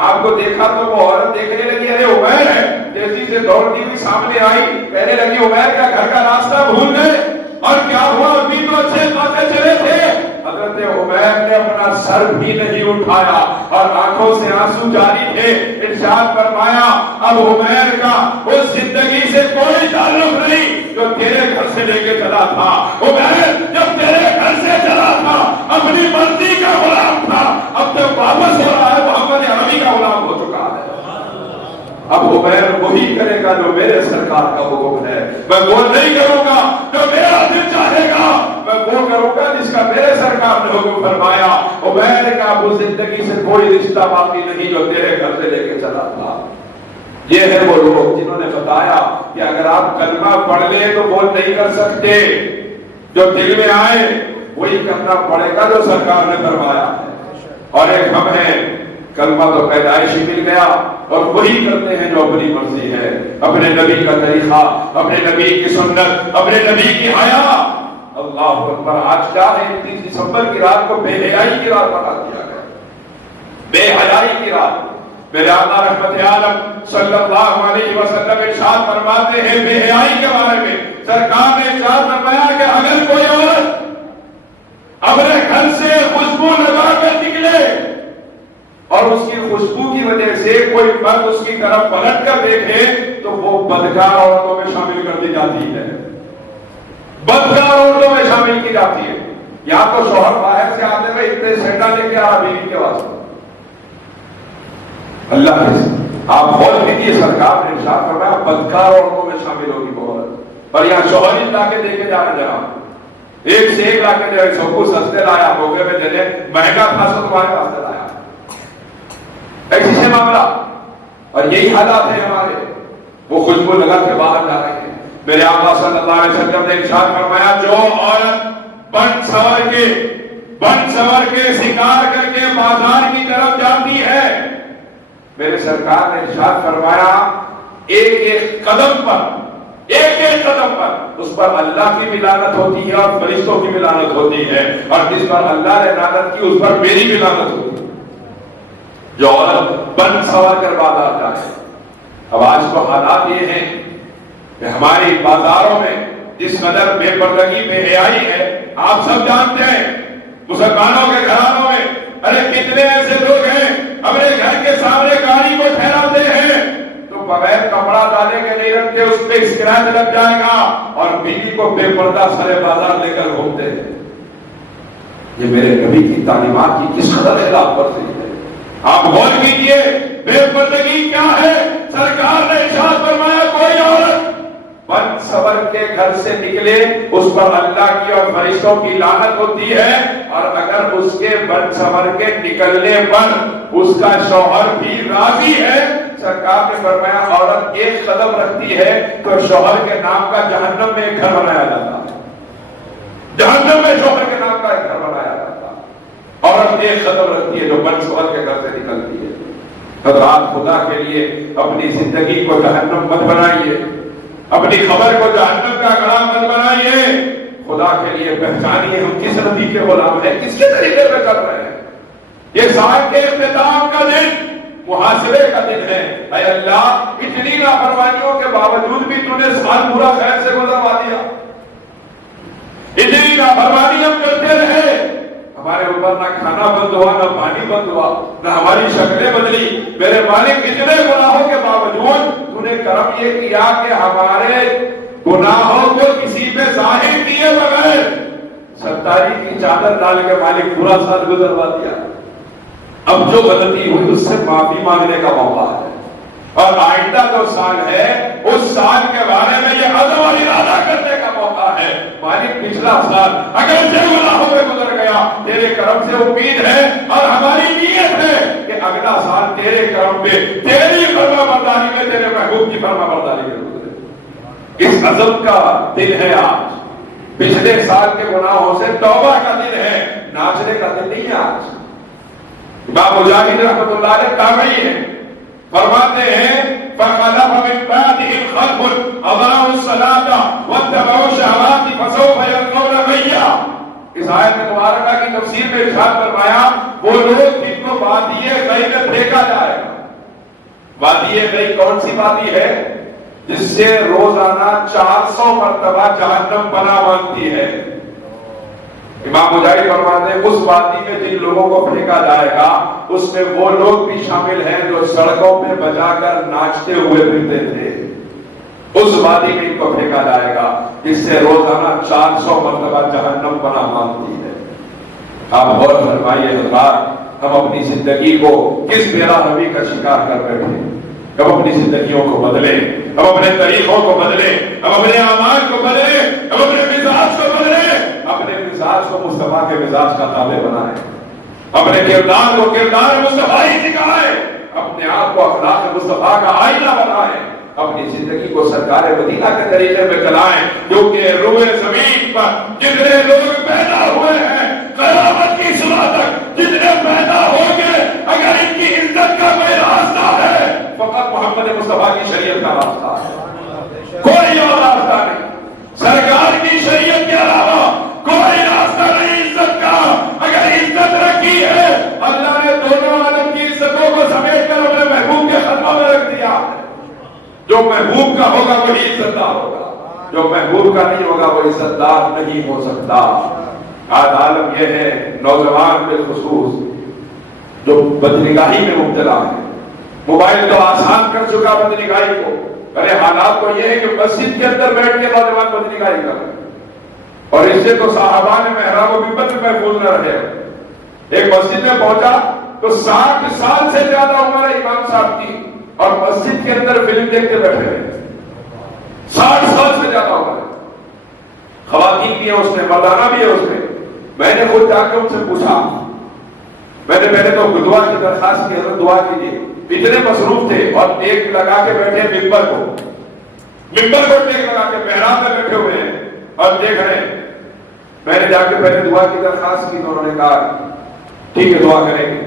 آپ کو دیکھا تو وہ عورت دیکھنے لگی ارے عمیر ہے, تیزی سے دوڑتی ہوئی سامنے آئی, کہنے لگی عمیر کا گھر کا راستہ بھول گئے اور کیا ہوا ابھی تو اچھے خاصے چلے تھے. حضرت عمیر نے اپنا سر بھی نہیں اٹھایا اور آنکھوں سے آنسو جاری تھے. ارشاد فرمایا اب عمیر کا اس زندگی سے کوئی تعلق نہیں جو تیرے گھر سے لے کے چلا تھا. عمیر جب تیرے گھر سے چلا تھا اپنی مرضی کا غلام تھا, اب تو واپس ہو رہا ہے محمد عربی کا غلام ہو چکا ہے. اب عمیر وہی کرے گا جو میرے سرکار کا حکم ہے. میں وہ نہیں کروں گا جو میرا دل چاہے گا, میں وہ کروں گا جس کا میرے سرکار نے حکم فرمایا. عمیر کا وہ زندگی سے کوئی رشتہ باقی نہیں جو تیرے گھر سے لے کے چلا تھا. یہ ہے وہ لوگ جنہوں نے بتایا کہ اگر آپ کلمہ پڑھ لیں تو وہ نہیں کر سکتے, جو دل میں آئے وہی کرنا پڑے گا جو سرکار نے فرمایا ہے. اور ایک ہم ہیں کلمہ تو پیدائشی مل گیا اور وہی کرتے ہیں جو اپنی مرضی ہے, اپنے نبی کا طریقہ, اپنے نبی کی سنت, اپنے نبی کی حیا. اللہ اکبر. آج کیا ہے 29 دسمبر کی رات کو بے حیائی کی رات بنا دیا گیا, بے حیائی کی رات. میرے آقا رحمت عالم صلی اللہ علیہ وسلم ارشاد فرماتے ہیں بے حیائی کے بارے میں, سرکار نے ارشاد فرمایا کہ اگر کوئی عورت اپنے گھر سے خوشبو لگا کر نکلے اور اس کی خوشبو کی وجہ سے کوئی مرد اس کی طرف پلٹ کر دیکھے تو وہ بدکار عورتوں میں شامل کر دی جاتی ہے, بدکار عورتوں میں شامل کی جاتی ہے. یا تو شوہر باہر سے آتے ہوئے اتنے سیٹا لے کے آ بیوی کے واسطے, اللہ آپ غور کیجیے سرکار نے ارشاد فرمایا بدکار عورتوں میں شامل ہوگی وہ عورت. پر یہاں شوہر ہی لا کے دے کے جا رہے جناب, ایک سے ایک لا کے دے, سب کو سستے لایا, موقع میں دے دے, مہنگا تھا سو تمہارے واسطے لایا, ایسی سے معاملہ. اور یہی حالات ہیں ہمارے, وہ خوشبو لگا کے باہر جا رہے ہیں. میرے آقا صلی اللہ علیہ وسلم نے ارشاد فرمایا جو عورت بن سور کے شکار کر کے بازار کی طرف جاتی ہے, میرے سرکار نے ارشاد فرمایا ایک ایک قدم پر اس پر اللہ کی بھی لعنت ہوتی ہے اور فرشتوں کی بھی لعنت ہوتی ہے, اور جس پر اللہ نے لعنت کی اس پر میری بھی لعنت ہوتی ہے. جو عورت بن سور کر بازار جائے. اب آج تو حالات یہ ہیں کہ ہماری بازاروں میں جس قدر بے پردگی بے حیائی ہے آپ سب جانتے ہیں. مسلمانوں کے گھرانوں میں ارے کتنے ایسے لوگ ہیں اپنے گھر کے سامنے گاڑی کو ٹھہراتے ہیں تو بغیر کپڑا ڈالے کے نہیں رکھتے, اس پہ اسکریچ لگ جائے گا اور بیوی کو بے پردہ سرے بازار لے کر گھومتے ہیں. یہ میرے نبی کی تعلیمات کی کس قدر خلاف ورزی ہے. آپ غور کیجئے بے پردگی کیا ہے. سرکار نے ارشاد فرمایا کوئی عورت بن سور کے گھر سے نکلے اس پر اللہ کی اور فرشتوں کی لعنت ہوتی ہے, اور اگر اس کے بن سور کے نکلنے پر اس کا شوہر بھی راضی ہے, سرکار نے فرمایا عورت ایک قدم رکھتی ہے تو شوہر کے نام کا جہنم میں ایک گھر بنایا جاتا ہے, جہنم میں شوہر کے نام کا ایک گھر بنایا جاتا ہے. عورت ایک قدم رکھتی ہے جو بن سور کے گھر سے نکلتی ہے. حضرات خدا کے لیے اپنی زندگی کو جہنم مت بنائیے, اپنی خبر کو جہنم کا غلام مت بنائیے. خدا کے لیے پہچانیے ہم کس نبی کے غلام ہیں, کس کے طریقے پہ چل رہے ہیں. یہ سال کے اختتام کا دن محاسبے کا دن ہے. اے اللہ اتنی لاپرواہیوں کے باوجود بھی تو نے سال پورا خیر سے گزروا دیا. اتنی لاپرواہی ہم کرتے رہے, ہمارے اوپر نہ کھانا بند ہوا, نہ پانی بند ہوا, نہ ہماری شکلیں بدلی. میرے مالک اتنے گناہوں کے باوجود تو نے کرم یہ کیا کہ ہمارے گناہوں کو کسی پہ ظاہر کیے بغیر ستاری کی چادر ڈال کے مالک پورا سال گزروا دیا. اب جو غلطی ہوئی اس سے معافی مانگنے کا موقع ہے, اور آئندہ جو سال ہے اس سال کے بارے میں یہ عزم اور ارادہ کرنے کا موقع ہے. مالک پچھلا سال اگر گناہوں میں گزر گیا, تیرے کرم سے امید ہے اور ہماری نیت ہے کہ اگلا سال تیرے کرم پہ, تیری فرما برداری میں, تیرے محبوب کی فرما برداری میں گزرے. اس عزم کا دن ہے آج. پچھلے سال کے گناہوں سے توبہ کا دن ہے, ناچنے کا دن نہیں ہے آج. امام مجاہد رحمۃ اللہ علیہ تابعی ہیں، فرماتے ہیں فَخَلَفَ مِن بَعْدِهِمْ خَلْفٌ أَضَاعُوا الصَّلَاةَ وَاتَّبَعُوا الشَّهَوَاتِ فَسَوْفَ يَلْقَوْنَ غَيًّا۔ اس آیت مبارکہ کی تفسیر میں ارشاد فرمایا وہ لوگ جن کو وادی غی میں پھینکا جائے گا۔ وادی غی کون سی وادی ہے؟ جس سے روزانہ 400 مرتبہ جہنم پناہ مانگتی ہے۔ امام مجاہد فرماتے ہیں اس وادی میں جن لوگوں کو پھینکا جائے گا اس میں وہ لوگ بھی شامل ہیں جو سڑکوں پہ بجا کر ناچتے ہوئے پھرتے تھے۔ اس وادی میں ان کو پھینکا جائے گا جس سے روزانہ 400 مرتبہ جہنم پناہ مانگتی ہے۔ آپ غور فرمائیے حضرات، ہم اپنی زندگی کو کس بے رحمی کا شکار کر بیٹھے ہیں۔ ہم اپنی زندگیوں کو بدلیں، ہم اپنے طریقوں کو بدلیں، ہم اپنے اعمال کو بدلیں، ہم اپنے مزاج کو بدلیں، اپنے مزاج کو مصطفیٰ کے مزاج کا تابع بنائیں، اپنے کردار کو کردار مصطفی سکھائیں، اپنے آپ کو اخلاق مصطفیٰ کا آئینہ بنائیں، اپنی زندگی کو سرکار مدینہ کے طریقے میں چلائیں، کیونکہ روئے زمین پر جتنے لوگ پیدا ہوئے ہیں قیامت کی صبح تک جتنے پیدا ہوں گے، اگر ان کی عزت کا کوئی راستہ ہے فقط محمد مصطفیٰ کی شریعت کا راستہ ہے، کوئی اور راستہ نہیں۔ سرکار کی شریعت کے علاوہ کوئی راستہ نہیں عزت کا۔ اگر عزت رکھی ہے اللہ نے دونوں عالم کی عزتوں کو سمیٹ کر اپنے محبوب کے قدموں میں رکھ دیا۔ جو محبوب کا ہوگا وہی عزت دار ہوگا، جو محبوب کا نہیں ہوگا وہ عزت دار نہیں ہو سکتا۔ آج عالم یہ ہے نوجوان بالخصوص جو بدنگاہی میں مبتلا ہے۔ موبائل تو آسان کر چکا بدنگاہی کو، ارے حالات تو یہ ہے کہ مسجد کے اندر بیٹھ کے نوجوان بدنگاہی کر رہے ہیں، اور اس سے تو صحابہ نے محراب و منبر میں محفوظ نہ رہے۔ ایک مسجد میں پہنچا تو 60 سال سے زیادہ عمر ہے امام صاحب کی، اور مسجد کے اندر فلم دیکھتے بیٹھے ہیں، 60 سال سے زیادہ عمر ہے۔ خواتین بھی ہیں اس میں، مردانہ بھی ہے اس میں۔ میں نے خود جا کے ان سے پوچھا، میں نے پہلے تو دعا کی درخواست کی، حضرت دعا کیجیے۔ اتنے مصروف تھے اور ٹیک لگا کے بیٹھے ممبر کو ٹیک لگا کے محراب میں بیٹھے ہوئے ہیں اور دیکھ رہے ہیں۔ میں نے جا کے پہلے دعا کی درخواست کی تو انہوں نے کہا ٹھیک ہے دعا کریں گے۔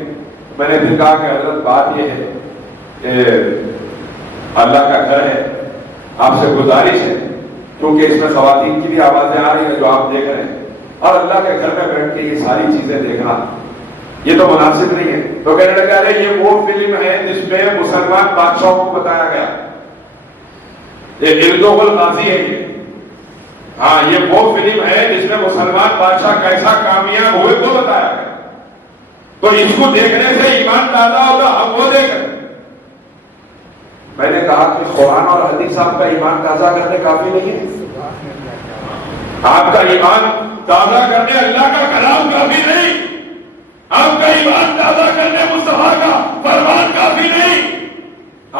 میں نے پھر کہا کہ حضرت بات یہ ہے کہ اللہ کا گھر ہے، آپ سے گزارش ہے کیونکہ اس میں خواتین کی بھی آوازیں آ رہی ہیں جو آپ دیکھ رہے ہیں، اور اللہ کے گھر میں بیٹھ کے یہ ساری چیزیں دیکھنا یہ تو مناسب نہیں ہے۔ تو کہنے لگا ارے یہ وہ فلم ہے جس میں مسلمان بادشاہوں کو بتایا گیا، یہ اردو الغازی ہے یہ، ہاں یہ وہ فلم ہے جس میں مسلمان بادشاہ کیسا کامیاب ہوئے تو بتایا گیا، تو اس کو دیکھنے سے ایمان تازہ ہوگا، ہم وہ دیکھ رہے ہیں۔ میں نے کہا کہ قرآن اور حدیث آپ کا ایمان تازہ کرنے کافی نہیں ہے، آپ کا ایمان تازہ کرنے اللہ کا کلام کافی نہیں، آپ کا ایمان تازہ کرنے مصطفیٰ کا فرمان کافی نہیں،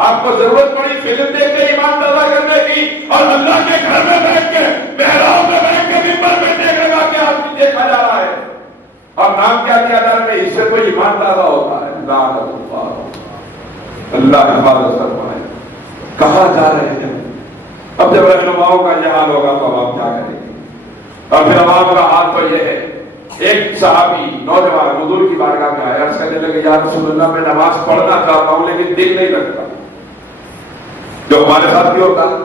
آپ کو ضرورت پڑی فلم دیکھ کے ایمان تازہ کرنے کی، اور اللہ کے گھر میں بیٹھ کے محراب میں بیٹھ کے ممبر میں دیکھے گا کہ آدمی دیکھا جا رہا ہے اور نام کیا دیا جا رہا ہے، اس سے کوئی ایمان تازہ ہوتا ہے۔ اللہ حفاظت فرمائے۔ کہاں جا رہے ہیں؟ اب جب رہنماؤں کا یہ حال ہوگا تو آپ کیا کریں گے؟ اور پھر عوام کا حال تو یہ ہے۔ ایک صحابی نوجوان حضور کی بارگاہ میں آیا، عرض کرنے لگے یا رسول اللہ میں نماز پڑھنا چاہتا ہوں لیکن دل نہیں لگتا، جو ہمارے ساتھ بھی ہوتا ہے،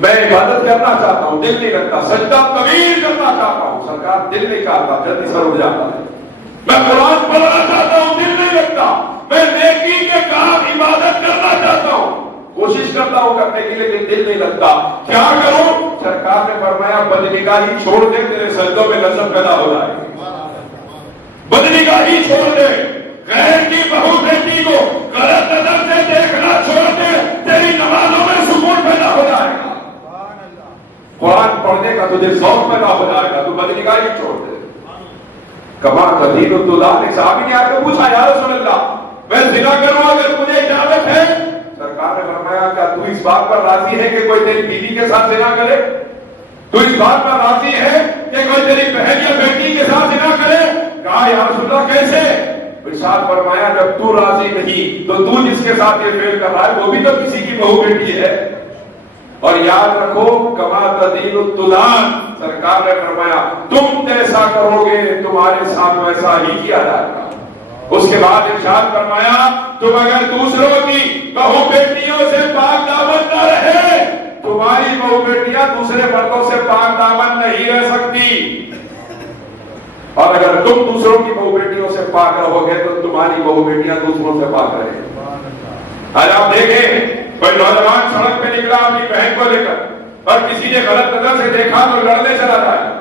میں عبادت کرنا چاہتا ہوں دل نہیں لگتا، سجدہ طویل کرنا چاہتا ہوں سرکار دل نہیں چاہتا، جلدی سر اٹھ جاتا ہے، میں قرآن پڑھنا چاہتا ہوں دل نہیں لگتا، میں نیکی کے کام عبادت کرنا چاہتا ہوں، کوشش کرتا ہوں کرنے کی لیکن دل نہیں لگتا، کیا کروں؟ سرکار نے فرمایا بدنگاہی چھوڑ دے، تیرے سجدوں میں لذت پیدا ہو جائے گی، بدنگاہی چھوڑ دے، غیر کی بہو بیٹی کو غلط نظر سے دیکھنا چھوڑ دے، تیری نمازوں میں سکون پیدا ہو جائے گا، قرآن پڑھنے کا تجھے ذوق پیدا ہو جائے گا، تو بدنگاہی چھوڑ دے۔ کما تدین الدلال، ایک صحابی نے آ کے پوچھا یا رسول اللہ میں زنا کروں اگر مجھے اجازت ہے؟ سرکار نے فرمایا کیا تو اس بات پر راضی ہے کہ کوئی تیری بیوی کے ساتھ زنا کرے؟ تو اس بات پر راضی ہے کہ کوئی تیری بہن یا بیٹی کے ساتھ زنا کرے؟ کہا یا رسول اللہ کیسے؟ ارشاد فرمایا جب تو راضی نہیں تو جس کے ساتھ یہ فعل کر رہا ہے وہ بھی تو کسی کی بہو بیٹی ہے۔ اور یاد رکھو کما تدین الدلال، سرکار نے فرمایا تم جیسا کرو گے تمہارے ساتھ ویسا ہی کیا جائے گا، اس کے بعد ارشاد فرمایا تم اگر دوسروں کی بہو بیٹیوں سے پاک دامن نہ رہے، تمہاری بہو بیٹیاں دوسرے مردوں سے پاک دامن نہیں رہ سکتی، اور اگر تم دوسروں کی بہو بیٹیوں سے پاک رہو گے تو تمہاری بہو بیٹیاں دوسروں سے پاک رہیں۔ آج آپ دیکھیں کوئی نوجوان سڑک پہ نکلا اپنی بہن کو لے کر اور کسی نے غلط نظر سے دیکھا تو لڑنے چلا جائے،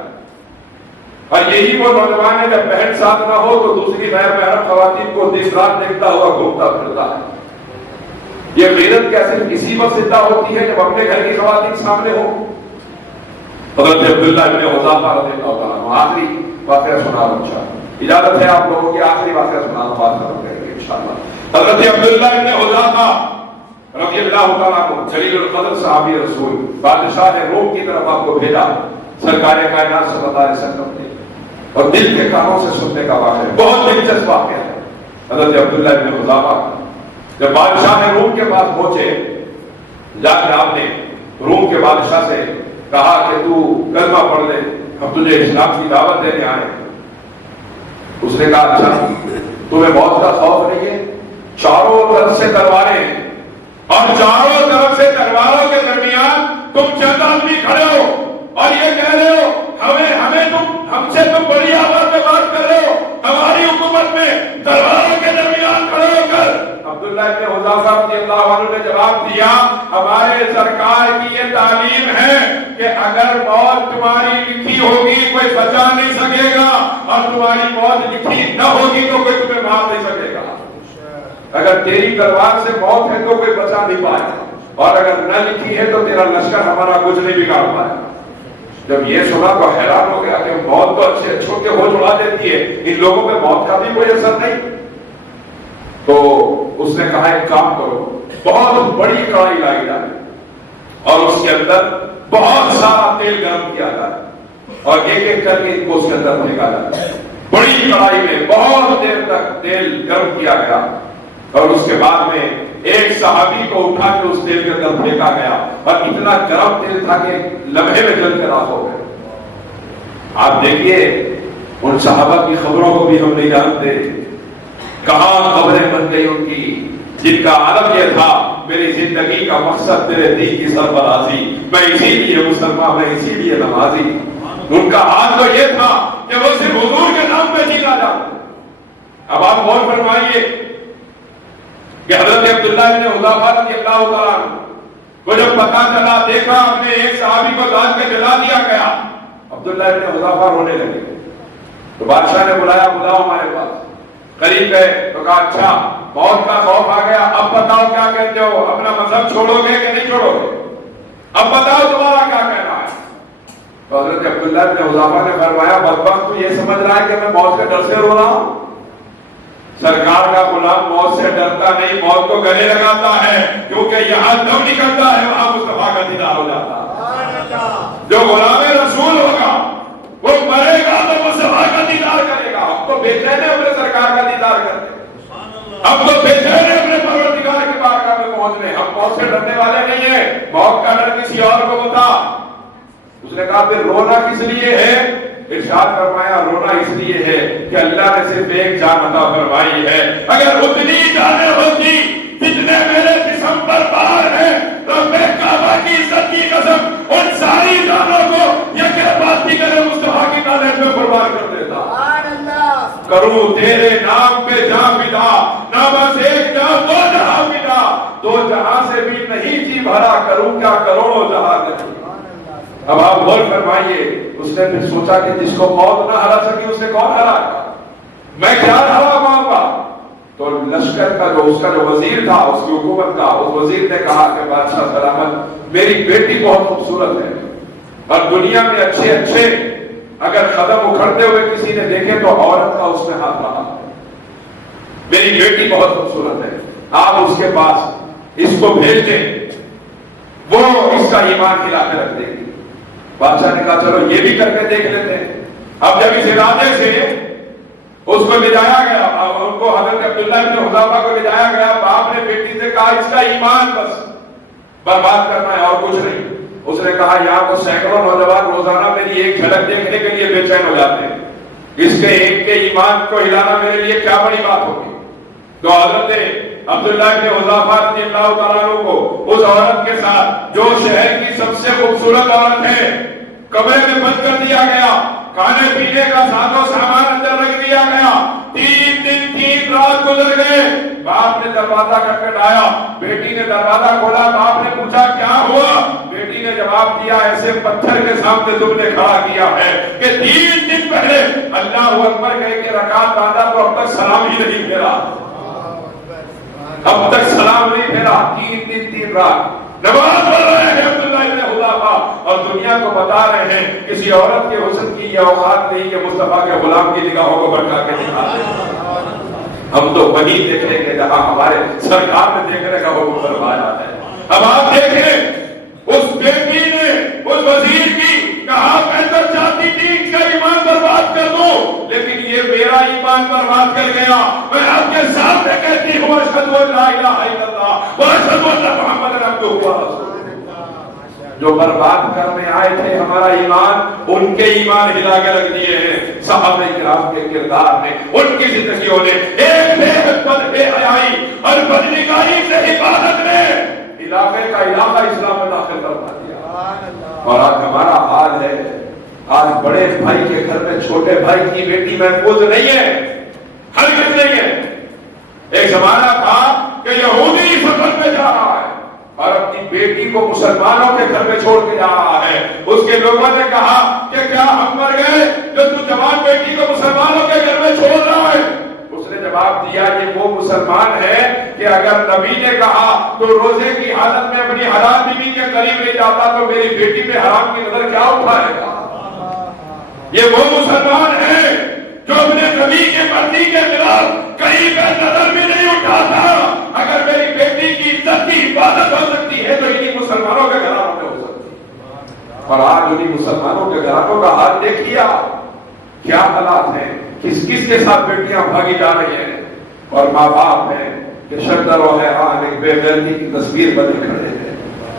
اور یہی وہ نوجوان ہے جب بہن ساتھ نہ ہو تو دوسری غیر محرم خواتین کو دن رات دیکھتا ہوا گھومتا پھرتا ہے۔ یہ غیرت کیسے کسی وقت زندہ ہوتی ہے جب اپنے گھر کی خواتین سامنے ہو؟ حضرت عبداللہ ابن حذافہ رضی اللہ تعالیٰ عنہ، آخری واقعہ سنا رہا ہوں، اجازت ہے آپ لوگوں کی آخری واقعہ سنا رہا بات ختم کریں گے انشاءاللہ۔ حضرت عبداللہ ابن حذافہ رضی اللہ تعالیٰ عنہ جلیل القدر صحابی رسول، بادشاہ نے روم کی طرف آپ کو بھیجا سرکار کائنات صلی اللہ علیہ وسلم نے، اور دل کے کانوں سے سننے کا واقعہ ہے، بہت دلچسپ واقعہ ہے۔ حضرت عبداللہ ابن حذافہ جب بادشاہ نے روم کے پاس پہنچے، جا کے آپ نے روم کے بادشاہ سے کہا کہ تو کلمہ پڑھ لے، ہم تجھے اسلام کی دعوت دینے آئے۔ اس نے کہا اچھا تمہیں موت کا خوف نہیں ہے؟ چاروں طرف سے تلواریں ہیں، اور چاروں طرف سے تلواروں کے درمیان تم چند آدمی کھڑے ہو اور یہ کہہ رہے ہو ہم سے تم بڑی آواز میں بات کر رہے ہو، ہماری حکومت میں تلواروں کے درمیان کھڑے ہو کر۔ عبداللہ ابن حذافہ رضی اللہ عنہ نے جواب دیا ہمارے سرکار کی یہ تعلیم ہے کہ اگر موت تمہاری لکھی ہوگی کوئی بچا نہیں سکے گا، اور تمہاری موت لکھی نہ ہوگی تو کوئی تمہیں مار نہیں سکے گا۔ اگر تیری تلوار سے موت ہے تو کوئی بچا نہیں پائے گا، اور اگر نہ لکھی ہے تو تیرا لشکر ہمارا کچھ نہیں بگاڑ پائے گا۔ جب یہ سنا تو حیران ہو گیا کہ موت تو اچھے اچھوں کے ہوش اڑا دیتی ہے، ان لوگوں پہ موت کا بھی کوئی اثر نہیں۔ تو اس نے کہا ایک کام کرو، بہت بڑی کڑائی لائی جائے اور اس کے اندر بہت سارا تیل گرم کیا جائے اور ایک ایک کر کے ان کو اس کے اندر پھینکا جائے۔ بڑی کڑائی میں بہت دیر تک تیل گرم کیا گیا، اور اس کے بعد میں ایک صحابی کو اٹھا کے اس تیل کے اندر پھینکا گیا، اور اتنا گرم تیل تھا کہ لمحے میں جل کے راکھ ہو گئے۔ آپ دیکھیے ان صحابہ کی خبروں کو بھی ہم نہیں جانتے، کہاں خبریں بن گئی ان کی، جن کا عالم یہ تھا میری زندگی کا مقصد تیرے دین کی سربرازی، میں اسی لیے مسلمان، میں اسی لیے نمازی۔ ان کا حال تو یہ تھا کہ وہ صرف حضور کے نام پہ جینا جاتے۔ اب آپ غور فرمائیے کہ حضرت عبداللہ ابن حذافہ رضی اللہ تعالیٰ عنہ کو جب پتہ چلا، دیکھا اپنے ایک صحابی کو داغ کے جلا دیا گیا، عبداللہ ابن حذافہ رونے لگے۔ تو بادشاہ نے بلایا، بلاؤ ہمارے پاس۔ قریب گئے تو کہا اچھا موت کا خوف آ گیا، اب بتاؤ کیا کہتے ہو، اپنا مذہب چھوڑو گے کہ نہیں چھوڑو گے؟ اب بتاؤ تمہارا کیا کہنا ہے؟ تو حضرت عبداللہ ابن حذافہ نے فرمایا بدبخت تو یہ سمجھ رہا ہے کہ میں موت کے ڈر سے رو رہا ہوں؟ سرکار کا غلام موت سے ڈرتا نہیں، موت کو گلے لگاتا ہے، کیونکہ یہاں دم نکلتا ہے وہاں مصطفیٰ کا دیدار ہو جاتا ہے۔ جو غلام رسول ہوگا وہ مرے گا تو مصطفیٰ کا دیدار کرے گا۔ ہم تو بے چین ہیں اپنے سرکار کا دیدار کرتے، ہم تو بے چین ہیں اپنے پروردگار کی بارگاہ میں پہنچنے، ہم موت سے ڈرنے والے نہیں ہیں، موت کا ڈر کسی اور کو بتا۔ اس نے کہا پھر رونا کس لیے ہے؟ ارشاد فرمایا رونا اس لیے ہے کہ اللہ نے صرف ایک جان عطا فرمائی ہے، اگر اتنی جانیں ہوتی جتنے میرے جسم پر بار ہیں، رب کعبہ کی عزت کی قسم ان ساری جانوں کو یہ بات کرے مصطفیٰ کی نالج میں قربان کر دیتا۔ کروں تیرے نام پہ جان فدا، نہ بس ایک جان دو جہاں فدا، دو جہاں سے بھی نہیں جی بھرا، کروں کیا کروڑوں جہاں نہیں۔ اب آپ غور فرمائیے، اس نے پھر سوچا کہ جس کو موت نہ ہرا سکی اسے کون ہرا گا، میں کیا ہرا پاؤں گا؟ تو لشکر کا جو اس کا جو وزیر تھا، اس کی حکومت کا، اس وزیر نے کہا کہ بادشاہ سلامت میری بیٹی بہت خوبصورت ہے، اور دنیا میں اچھے اگر قدم اکھڑتے ہوئے کسی نے دیکھے تو عورت کا اس میں ہاتھ رہا، میری بیٹی بہت خوبصورت ہے، آپ اس کے پاس اس کو بھیج دیں، وہ اس کا ایمان ہلا کے رکھ دے گی۔ بادشاہ نے کہا چلو یہ بھی کر کے دیکھ لیتے ہیں۔ اب جب اس ارادے سے اس کو لے جایا گیا، ان کو حضرت عبداللہ ابن حذافہ کو لے جایا گیا، باپ نے بیٹی سے کہا اس کا ایمان بس برباد کرنا ہے اور کچھ نہیں۔ اس نے کہا یہاں تو سینکڑوں نوجوان روزانہ میری ایک جھلک دیکھنے کے لیے بے چین ہو جاتے ہیں، اس کے ایک کے ایمان کو ہلانا میرے لیے کیا بڑی بات ہوگی. تو حضرت عبداللہ کے حذیفہ رضی اللہ تعالیٰ عنہ کو اس عورت کے ساتھ جو شہر کی سب سے خوبصورت عورت ہے کمرے میں بند کر دیا گیا, کھانے پینے کا سازو سامان اندر رکھ دیا گیا. 3 دن 3 رات گزر گئے. باپ نے دروازہ کھٹکھٹایا, بیٹی نے دروازہ کھولا, باپ نے پوچھا کیا ہوا؟ بیٹی نے جواب دیا ایسے پتھر کے سامنے تم نے کھڑا کیا ہے کہ 3 دن پہلے اللہ اکبر کہہ کے رکعت باندھا تو اب تک سلام ہی نہیں پھیرا, اب تک سلام نہیں پھیرا. 3 دن 3 رات نماز پڑھ رہے ہیں عبداللہ ابن حذیفہ, اور دنیا کو بتا رہے ہیں کسی عورت کے حسن کی یہ اوقات نہیں کہ مصطفیٰ کے غلام کی نگاہوں کو بھٹکا کے دکھا دیں. ہم تو وہی دیکھنے کے جہاں ہمارے سرکار میں دیکھنے کا حکم فرمایا ہے. اب آپ دیکھیں اس بیٹی نے اس وزیر کی کہا میں تو چاہتی تھی اس کا ایمان برباد کر دوں, لیکن یہ میرا ایمان برباد کر گیا. میں آپ کے سامنے کہتی ہوں اشہد ان لا الہ الا اللہ و اشہد ان محمد عبدہ و رسولہ. جو برباد کرنے آئے تھے ہمارا ایمان, ان کے ایمان ہلا کے رکھ دیے ہیں. صحابہ کرام کے کردار نے, ان کی زندگیوں نے ایک بے حیائی اور بدنگاہی سے عبادت نے علاقے کا علاقہ اسلام میں داخل کروا دیا. اور آج ہمارا حال ہے, آج بڑے بھائی کے گھر میں چھوٹے بھائی کی بیٹی محفوظ نہیں ہے, ہرگز نہیں ہے. ایک زمانہ تھا کہ یہودی سفر پہ جا رہا ہے اور اپنی بیٹی کو مسلمانوں کے گھر میں چھوڑ کے جا رہا ہے. اس کے لوگوں نے کہا کہ کیا ہم مر گئے جو تو جوان بیٹی کو مسلمانوں کے گھر میں چھوڑ رہا ہے؟ اس نے جواب دیا کہ وہ مسلمان ہے کہ اگر نبی نے کہا تو روزے کی حالت میں اپنی حلال بیوی کے قریب نہیں جاتا تو میری بیٹی پہ حرام کی نظر کیا اٹھائے گا؟ یہ وہ مسلمان ہے جو اپنے نبی کے مرضی کے خلاف کہیں پہ نظر بھی نہیں اٹھاتا. اگر میری بیٹی کی عزت کی حفاظت ہو سکتی ہے تو انہیں مسلمانوں کے گھرانوں میں ہو سکتی ہے. اور آج انہیں مسلمانوں کے گھرانوں کا حال دیکھیے کیا حالات ہیں, کس کس کے ساتھ بیٹیاں بھاگی جا رہی ہیں, اور ماں باپ ہیں کہ شردر و حیران ایک بے غیرتی کی تصویر بنے کھڑے ہیں.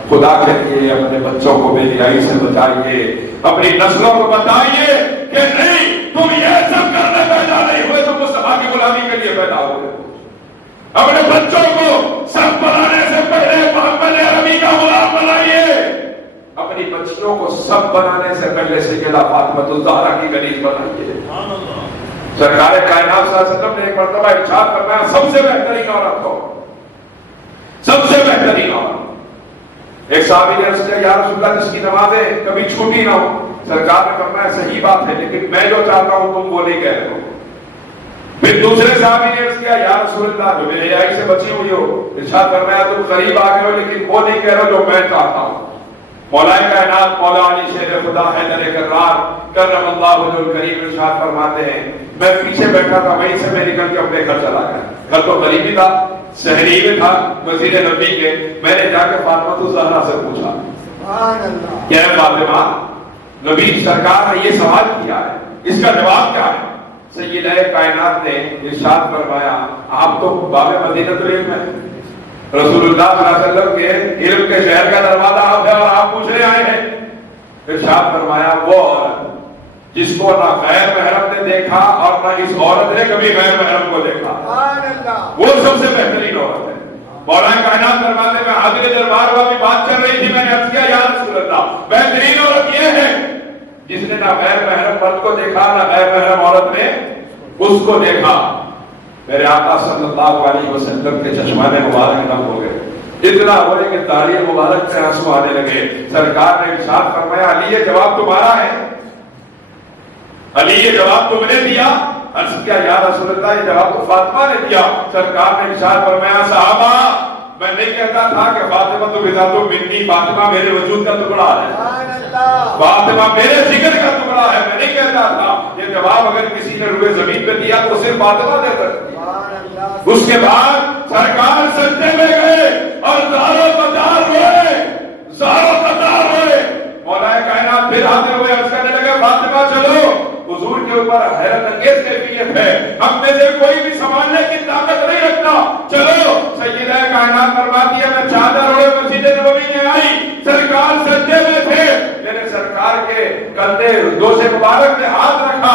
خدا کے لیے اپنے بچوں کو بے حیائی سے بچائیے, اپنی نسلوں کو بتائیے کہ نہیں تم یہ سب کرنے پیدا نہیں ہوئے, تم مصطفیٰ کی غلامی کے لیے پیدا ہوئے. اپنے بچوں کو سب بنانے سے پہلے محمد عربی کا غلام بنائیے, اپنی بچیوں کو سب بنانے سے پہلے سیدہ فاطمہ الزہرا کی غلیظ بنائیے. سرکار کائنات صلی اللہ علیہ وسلم نے ایک مرتبہ ارشاد فرمایا سب سے بہترین عورت ہو, سب سے بہترین عورت. ایک صحابی نے عرض کیا یا رسول اللہ جس کی نمازیں کبھی چھوٹی نہ ہو. سرکار نے فرمایا صحیح بات ہے لیکن میں جو چاہتا ہوں تم وہ نہیں کہہ رہے ہو. پھر دوسرے صحابی نے عرض کیا یا رسول اللہ جو بے حیائی سے بچی ہوئی ہو, ارشاد فرمایا تم قریب آ گئے ہو لیکن وہ نہیں کہہ رہے جو میں چاہتا ہوں. مولا کائنات مولا علی شیر خدا حیدر کرار کرم اللہ وجہ الکریم ارشاد فرماتے ہیں میں پیچھے بیٹھا تھا, وہیں سے میں نکل کے اپنے گھر چلا گیا. گھر تو قریبی تھا, شہری میں تھا, وزیر نبی کے. میں نے جا کے فاطمہ الزہرا سے پوچھا کیا ہے فاطمہ, نبی سرکار نے یہ سوال کیا ہے, اس کا جواب کیا ہے؟ سیدہ کائنات نے ارشاد فرمایا آپ تو باب مدینۃ العلم ہے, رسول اللہ صلی اللہ علیہ وسلم کے علم کے شہر کا دروازہ آپ ہے اور آپ پوچھنے آئے ہیں. ارشاد فرمایا وہ عورت جس کو نہ غیر محرم نے دیکھا اور نہ اس عورت نے کبھی غیر محرم کو دیکھا, وہ سب سے بہترین عورت ہے. مولا کائنات فرماتے میں حاضر دربار والی بات کر رہی تھی, میں نے عرض کیا یا رسول اللہ بہترین عورت یہ ہے جس نے نہ غیر محرم مرد کو دیکھا نہ غیر محرم عورت نے اس کو دیکھا. میرے آقا صلی اللہ علیہ وسلم کے چشمانے مبارک نم ہو گئے, اتنا ہوئے کہ داڑھی مبارک سے آنسو آنے لگے. سرکار نے ارشاد فرمایا علی یہ جواب تمہارا ہے, علی یہ جواب تم نے دیا؟ عرض کیا یا رسول اللہ یہ جواب تو فاطمہ نے دیا. سرکار نے ارشاد فرمایا صحابہ میں نہیں کہتا تھا کہ فاطمہ تو بذات منی, فاطمہ میرے وجود کا ٹکڑا ہے, فاطمہ میرے جگر کا ٹکڑا ہے. میں نہیں کہتا تھا. یہ جواب اگر کسی نے روئے زمین پہ دیا تو صرف فاطمہ دے سکتی. اس کے بعد سرکار سجدے میں گئے اور زاروں قطار ہوئے, زاروں قطار ہوئے. مولا کائنات پھر حاضر ہوئے, عرض کرنے لگے فاطمہ چلو. حضور کے اوپر حیرت انگیز کیفیت ہے, ہم میں سے کوئی بھی سنبھالنے کی طاقت نہیں رکھتا. چلو سیدہ کائنات فرماتی ہے میں چادر اوڑے مسجد نبوی میں آئی, سرکار سجدے میں تھے. میرے سرکار کے کندھے دو سے مبارک نے ہاتھ رکھا,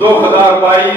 2022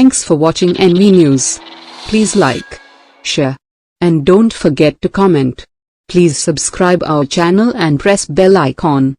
Thanks for watching NV News. Please like, share, and don't forget to comment. Please subscribe our channel and press bell icon.